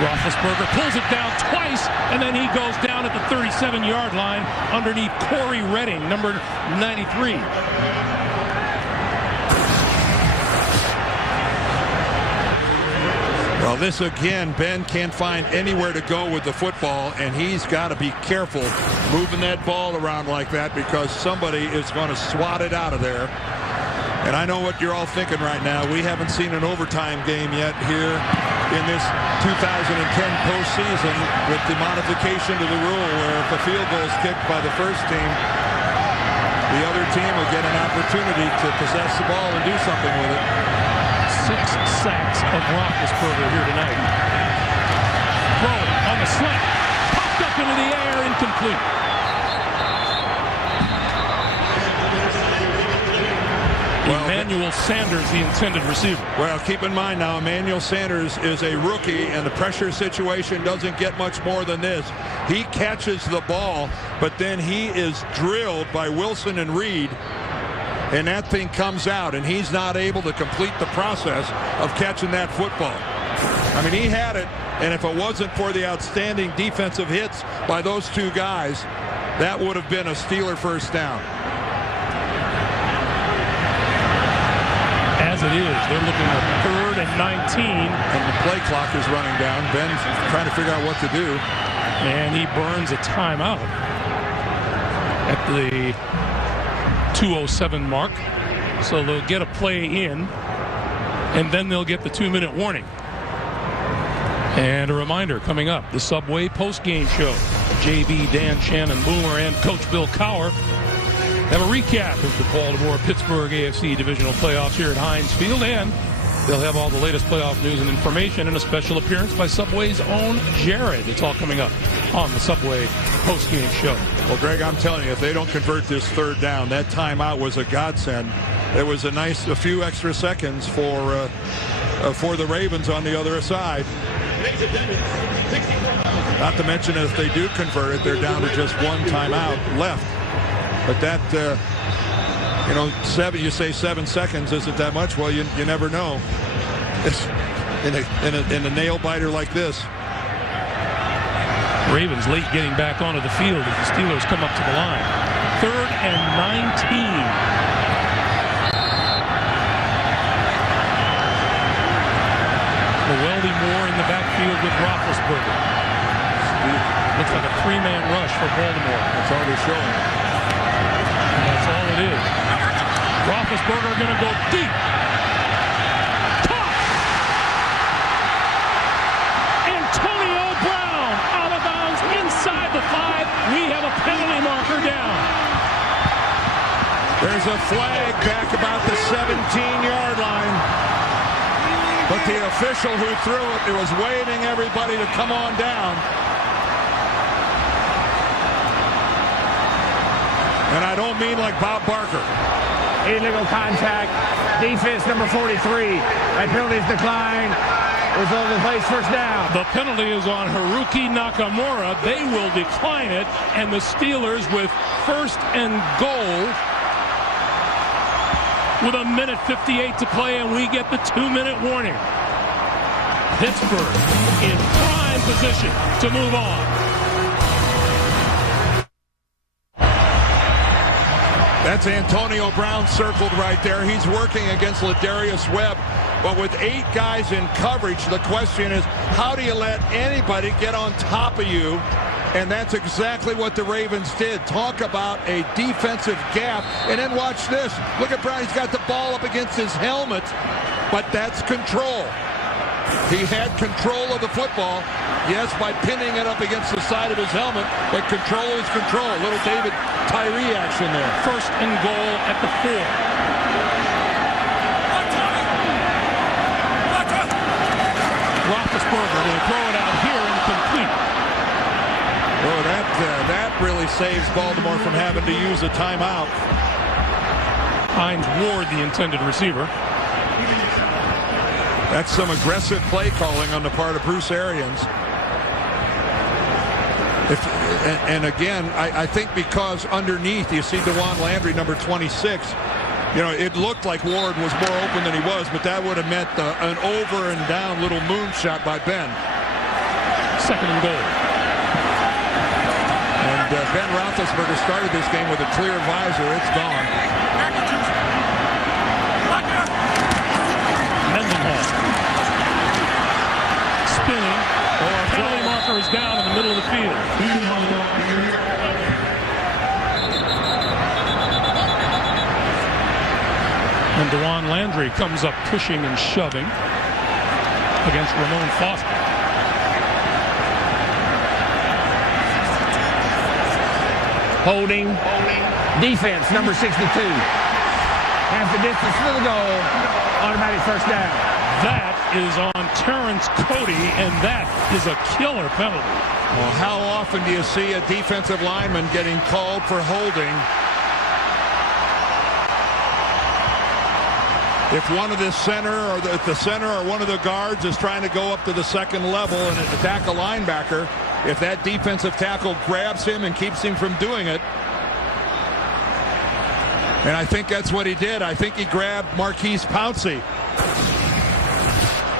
Roethlisberger pulls it down twice, and then he goes down at the 37-yard line underneath Corey Redding, number 93. Well, this again, Ben can't find anywhere to go with the football, and he's got to be careful moving that ball around like that because somebody is going to swat it out of there. And I know what you're all thinking right now. We haven't seen an overtime game yet here in this 2010 postseason with the modification to the rule where if a field goal is kicked by the first team, the other team will get an opportunity to possess the ball and do something with it. 6 sacks of Roethlisberger here tonight. Throwing on the slant. Popped up into the air, incomplete. Emmanuel Sanders, the intended receiver. Well, keep in mind now, Emmanuel Sanders is a rookie, and the pressure situation doesn't get much more than this. He catches the ball, but then he is drilled by Wilson and Reed, and that thing comes out, and he's not able to complete the process of catching that football. I mean, he had it, and if it wasn't for the outstanding defensive hits by those two guys, that would have been a Steeler first down. As it is, they're looking at 3rd and 19. And the play clock is running down. Ben's trying to figure out what to do. And he burns a timeout at the 2:07 mark. So they'll get a play in, and then they'll get the 2-minute warning. And a reminder coming up, the Subway postgame show. JB, Dan, Shannon, Boomer, and Coach Bill Cowher have a recap of the Baltimore-Pittsburgh AFC divisional playoffs here at Heinz Field, and they'll have all the latest playoff news and information and a special appearance by Subway's own Jared. It's all coming up on the Subway postgame show. Well, Greg, I'm telling you, if they don't convert this 3rd down, that timeout was a godsend. It was a few extra seconds for the Ravens on the other side. Not to mention, if they do convert it, they're down to just one timeout left. But that, you say 7 seconds, isn't that much? Well, you never know. It's in a nail biter like this. Ravens late getting back onto the field as the Steelers come up to the line. 3rd and 19. Weldy Moore in the backfield with Roethlisberger. Looks like a 3-man rush for Baltimore. That's all they're showing. That's all it is. Roethlisberger going to go deep. Caught! Antonio Brown out of bounds inside the 5. We have a penalty marker down. There's a flag back about the 17-yard line. But the official who threw it was waving everybody to come on down. And I don't mean like Bob Barker. Illegal contact. Defense number 43. That penalty's declined. Result of the place, first down. The penalty is on Haruki Nakamura. They will decline it. And the Steelers with 1st and goal with 1:58 to play, and we get the 2-minute warning. Pittsburgh in prime position to move on. That's Antonio Brown circled right there. He's working against Ladarius Webb. But with 8 guys in coverage, the question is, how do you let anybody get on top of you? And that's exactly what the Ravens did. Talk about a defensive gap. And then watch this. Look at Brown. He's got the ball up against his helmet. But that's control. He had control of the football. Yes, by pinning it up against the side of his helmet. But control is control. Little David Tyree action there. First and goal at the 4. Roethlisberger will throw it out here and complete. Oh, that really saves Baltimore from having to use a timeout. Hines Ward, the intended receiver. That's some aggressive play calling on the part of Bruce Arians. And again, I think because underneath you see DeJuan Landry, number 26. You know, it looked like Ward was more open than he was, but that would have meant an over and down little moonshot by Ben. Second and goal. And Ben Roethlisberger started this game with a clear visor. It's gone. Mendenhall. Spinning. Penalty marker is down in the middle of the field. And DeJuan Landry comes up pushing and shoving against Ramon Foster. Holding. Defense, number 62. Half the distance to the goal. Automatic first down. That is on Terrence Cody, and that is a killer penalty. Well, how often do you see a defensive lineman getting called for holding? If one of the center or one of the guards is trying to go up to the second level and attack a linebacker, if that defensive tackle grabs him and keeps him from doing it, and I think that's what he did. I think he grabbed Marquise Pouncey.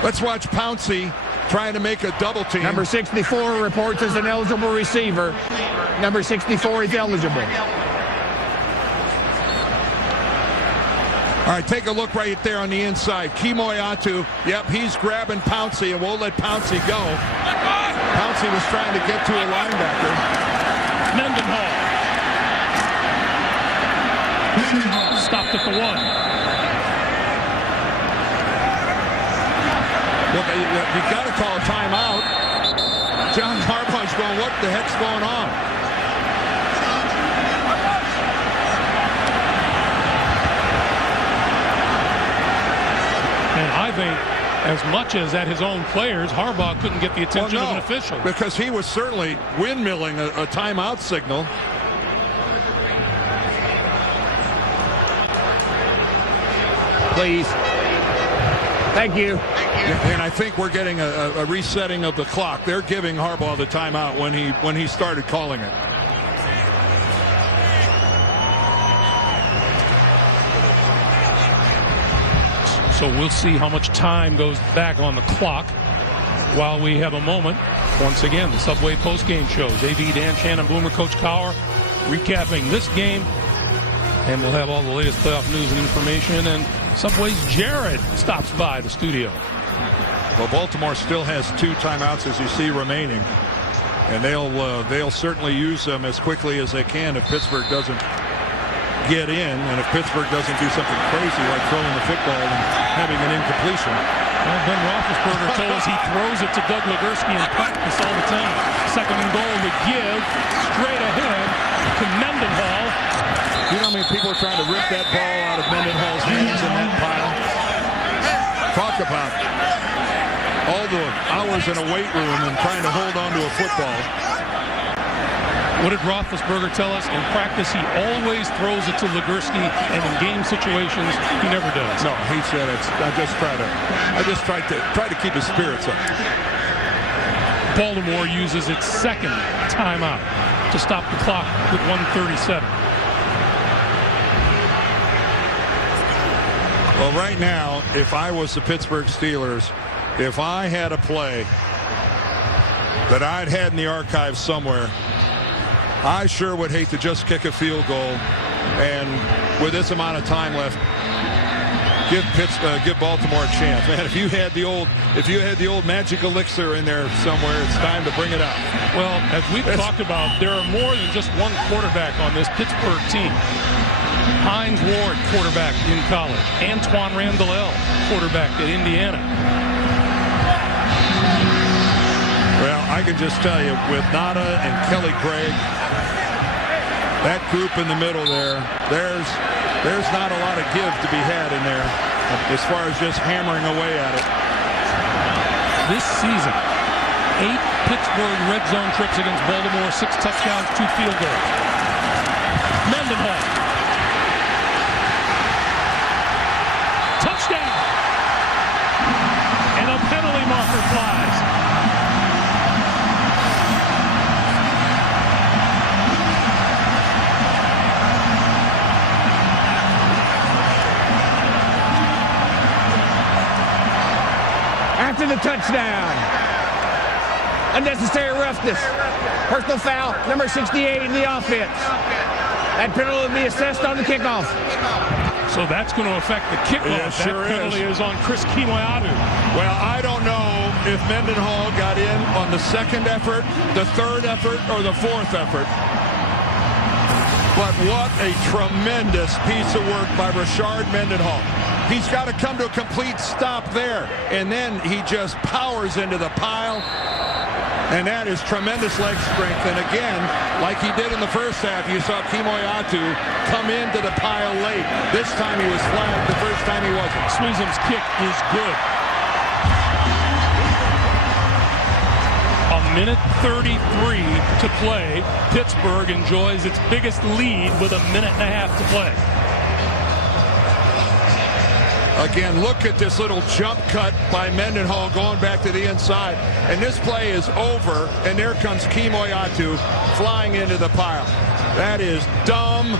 Let's watch Pouncey trying to make a double team. Number 64 reports as an eligible receiver. Number 64 is eligible. All right, take a look right there on the inside. Kimoyatu, yep, he's grabbing Pouncey and won't let Pouncey go. Pouncey was trying to get to a linebacker. Mendenhall. Stopped at the 1. Well, you got to call a timeout. John Harbaugh's going, what the heck's going on? And I think as much as at his own players, Harbaugh couldn't get the attention of an official. Because he was certainly windmilling a timeout signal. Please. Thank you. And I think we're getting a resetting of the clock. They're giving Harbaugh the timeout when he started calling it. So we'll see how much time goes back on the clock while we have a moment. Once again, the Subway postgame shows. AV, Dan Shannon, Boomer, Coach Cowher recapping this game. And we'll have all the latest playoff news and information. And Subway's Jared stops by the studio. Well, Baltimore still has 2 timeouts, as you see, remaining. And they'll certainly use them as quickly as they can if Pittsburgh doesn't get in, and if Pittsburgh doesn't do something crazy like throwing the football and having an incompletion. Well, Ben Roethlisberger told us he throws it to Doug Legursky in practice all the time. Second and goal to give, straight ahead to Mendenhall. You know how many people are trying to rip that ball out of Mendenhall's hands in that pile? Talk about all the hours in a weight room and trying to hold on to a football. What did Roethlisberger tell us? In practice, he always throws it to Legursky, and in game situations, he never does. No, he said I just try to keep his spirits up. Baltimore uses its second timeout to stop the clock with 1:37. Well, right now, if I was the Pittsburgh Steelers, if I had a play that I'd had in the archives somewhere, I sure would hate to just kick a field goal and with this amount of time left give Baltimore a chance. Man, if you had the old magic elixir in there somewhere, it's time to bring it out. Well, as we've talked about, there are more than just one quarterback on this Pittsburgh team. Hines Ward, quarterback in college. Antoine Randall, quarterback at Indiana. Well, I can just tell you, with Nada and Kelly Craig, that group in the middle there's not a lot of give to be had in there as far as just hammering away at it. This season, 8 Pittsburgh red zone trips against Baltimore, 6 touchdowns, 2 field goals. Mendenhall. Touchdown! And a penalty marker flies. After the touchdown, unnecessary roughness, personal foul, number 68 in the offense. That penalty will be assessed on the kickoff. So that's going to affect the kickoff. Yeah, sure that penalty is on Chris Kimoyadu. Well, I don't know if Mendenhall got in on the second effort, the third effort, or the fourth effort. But what a tremendous piece of work by Rashard Mendenhall. He's got to come to a complete stop there, and then he just powers into the pile, and that is tremendous leg strength. And again, like he did in the first half, you saw Kimoyatu come into the pile late. This time he was flagged. The first time he wasn't. Sweezum's kick is good. A minute 33 to play. Pittsburgh enjoys its biggest lead with a minute and a half to play. Again, look at this little jump cut by Mendenhall going back to the inside. And this play is over, and there comes Kimoyatu flying into the pile. That is dumb.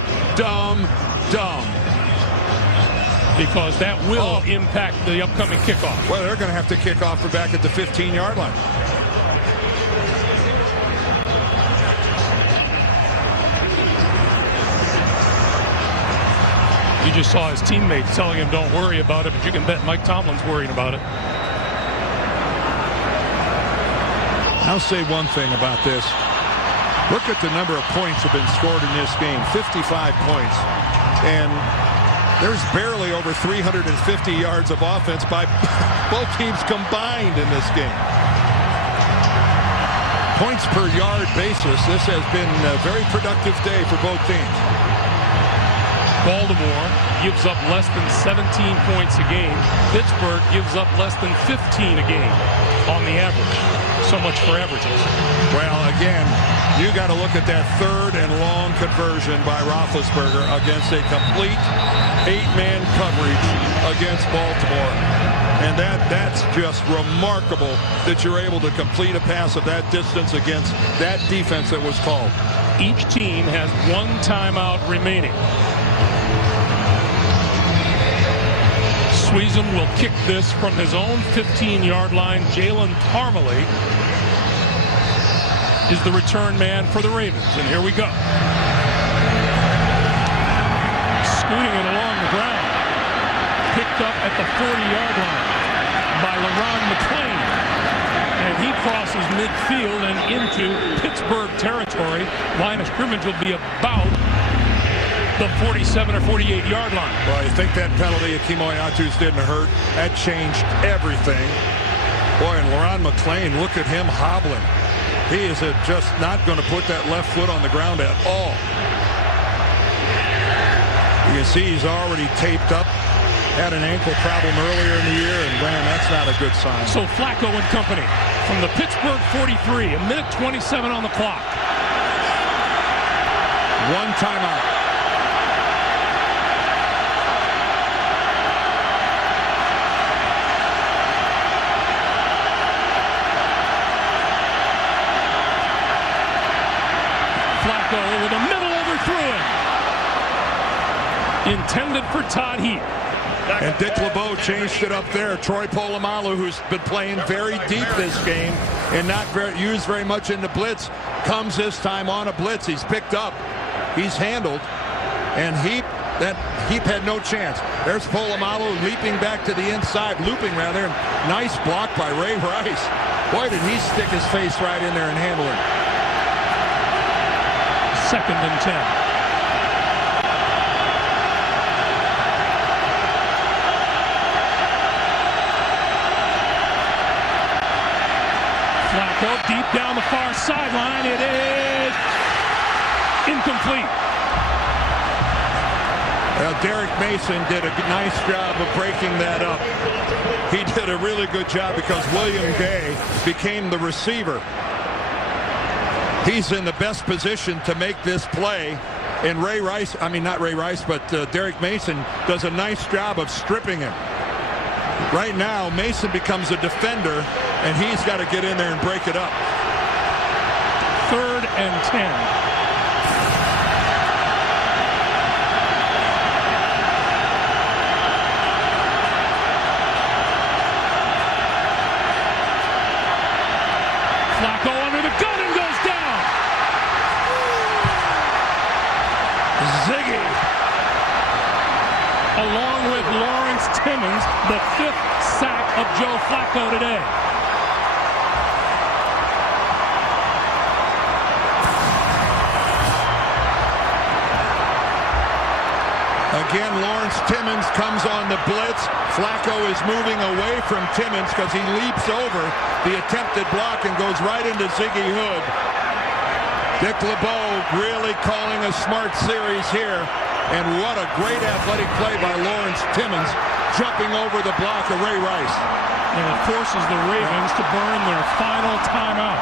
Because that will impact the upcoming kickoff. Well, they're going to have to kick off for back at the 15-yard line. You just saw his teammates telling him don't worry about it, but you can bet Mike Tomlin's worrying about it. I'll say one thing about this. Look at the number of points that have been scored in this game, 55 points. And there's barely over 350 yards of offense by both teams combined in this game. Points per yard basis, this has been a very productive day for both teams. Baltimore gives up less than 17 points a game. Pittsburgh gives up less than 15 a game on the average. So much for averages. Well, again, you got to look at that third and long conversion by Roethlisberger against a complete 8-man coverage against Baltimore. And that's just remarkable that you're able to complete a pass of that distance against that defense that was called. Each team has 1 timeout remaining. Sweezum will kick this from his own 15-yard line. Jalen Parmalee is the return man for the Ravens. And here we go. Scooting it along the ground. Picked up at the 40-yard line by LaRon McClain. And he crosses midfield and into Pittsburgh territory. Line of scrimmage will be about the 47 or 48-yard line. Well, you think that penalty of Kimoyatu's didn't hurt? That changed everything. Boy, and LaRon McClain, look at him hobbling. He is just not going to put that left foot on the ground at all. You can see he's already taped up. Had an ankle problem earlier in the year, and man, that's not a good sign. So Flacco and company from the Pittsburgh 43, a minute 27 on the clock. 1 timeout. Flacco with a middle overthrew it. Intended for Todd Heap. And Dick LeBeau changed it up there. Troy Polamalu, who's been playing very deep this game and not used very much in the blitz, comes this time on a blitz. He's picked up. He's handled. And Heap had no chance. There's Polamalu leaping back to the inside, looping rather. Nice block by Ray Rice. Boy, did he stick his face right in there and handle it. 2nd and 10. Flacco deep down the far sideline. It is incomplete. Well, Derek Mason did a nice job of breaking that up. He did a really good job because William Gay became the receiver. He's in the best position to make this play. And Derek Mason does a nice job of stripping him. Right now, Mason becomes a defender, and he's got to get in there and break it up. 3rd and 10. Flacco under the gun and goes down. Ziggy. Along with Lawrence Timmons, the 5th sack of Joe Flacco today. Again, Lawrence Timmons comes on the blitz. Flacco is moving away from Timmons because he leaps over the attempted block and goes right into Ziggy Hood. Dick LeBeau really calling a smart series here. And what a great athletic play by Lawrence Timmons, jumping over the block of Ray Rice. And it forces the Ravens to burn their final timeout.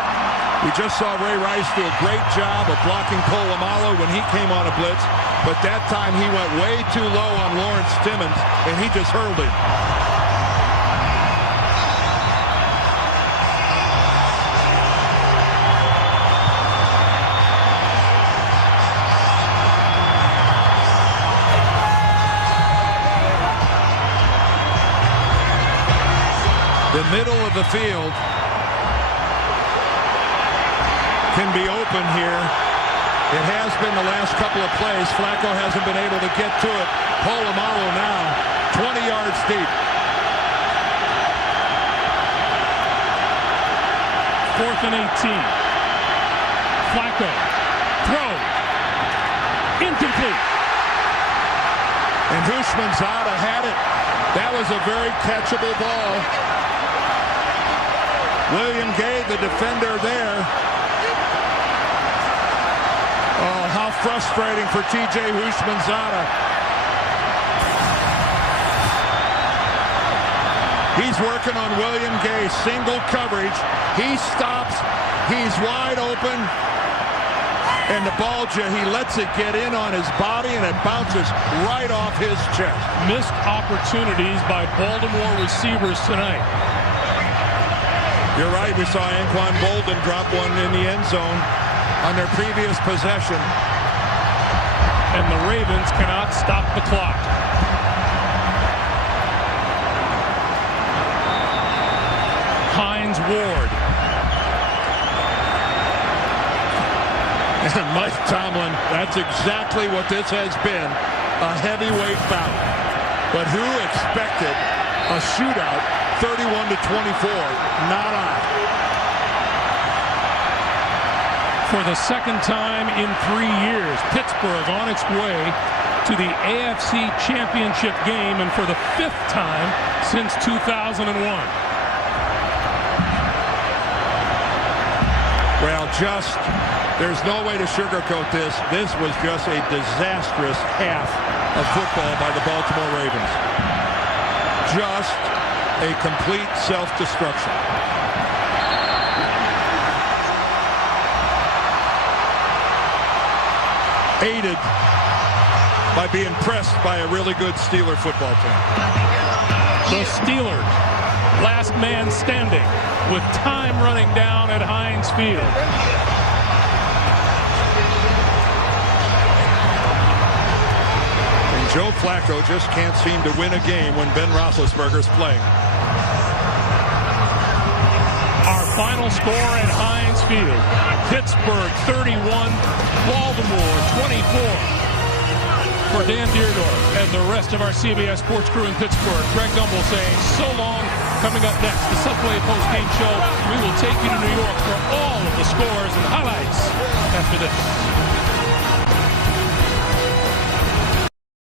We just saw Ray Rice do a great job of blocking Polamalu when he came on a blitz, but that time he went way too low on Lawrence Timmons, and he just hurled him. The middle of the field can be open here. It has been the last couple of plays. Flacco hasn't been able to get to it. Polamalu now 20 yards deep. 4th and 18. Flacco. Throw. Incomplete. And Houshmandzadeh had it. That was a very catchable ball. William Gay, the defender there. Oh, how frustrating for T.J. Houshmandzadeh. He's working on William Gay, single coverage. He stops. He's wide open. And the ball, he lets it get in on his body, and it bounces right off his chest. Missed opportunities by Baltimore receivers tonight. You're right. We saw Anquan Bolden drop one in the end zone on their previous possession. And the Ravens cannot stop the clock. Hines Ward. And Mike Tomlin, that's exactly what this has been, a heavyweight bout. But who expected a shootout? 31-24, not on. For the 2nd time in 3 years, Pittsburgh on its way to the AFC Championship game, and for the 5th time since 2001. Well, there's no way to sugarcoat this. This was just a disastrous half of football by the Baltimore Ravens. Just a complete self-destruction. Aided by being pressed by a really good Steeler football team. The Steelers, last man standing, with time running down at Heinz Field. And Joe Flacco just can't seem to win a game when Ben Roethlisberger's playing. Our final score at Heinz Field. Pittsburgh 31, Baltimore 24. For Dan Deerdorf and the rest of our CBS Sports crew in Pittsburgh, Greg Gumbel saying so long. Coming up next, the Subway post-game show. We will take you to New York for all of the scores and highlights after this.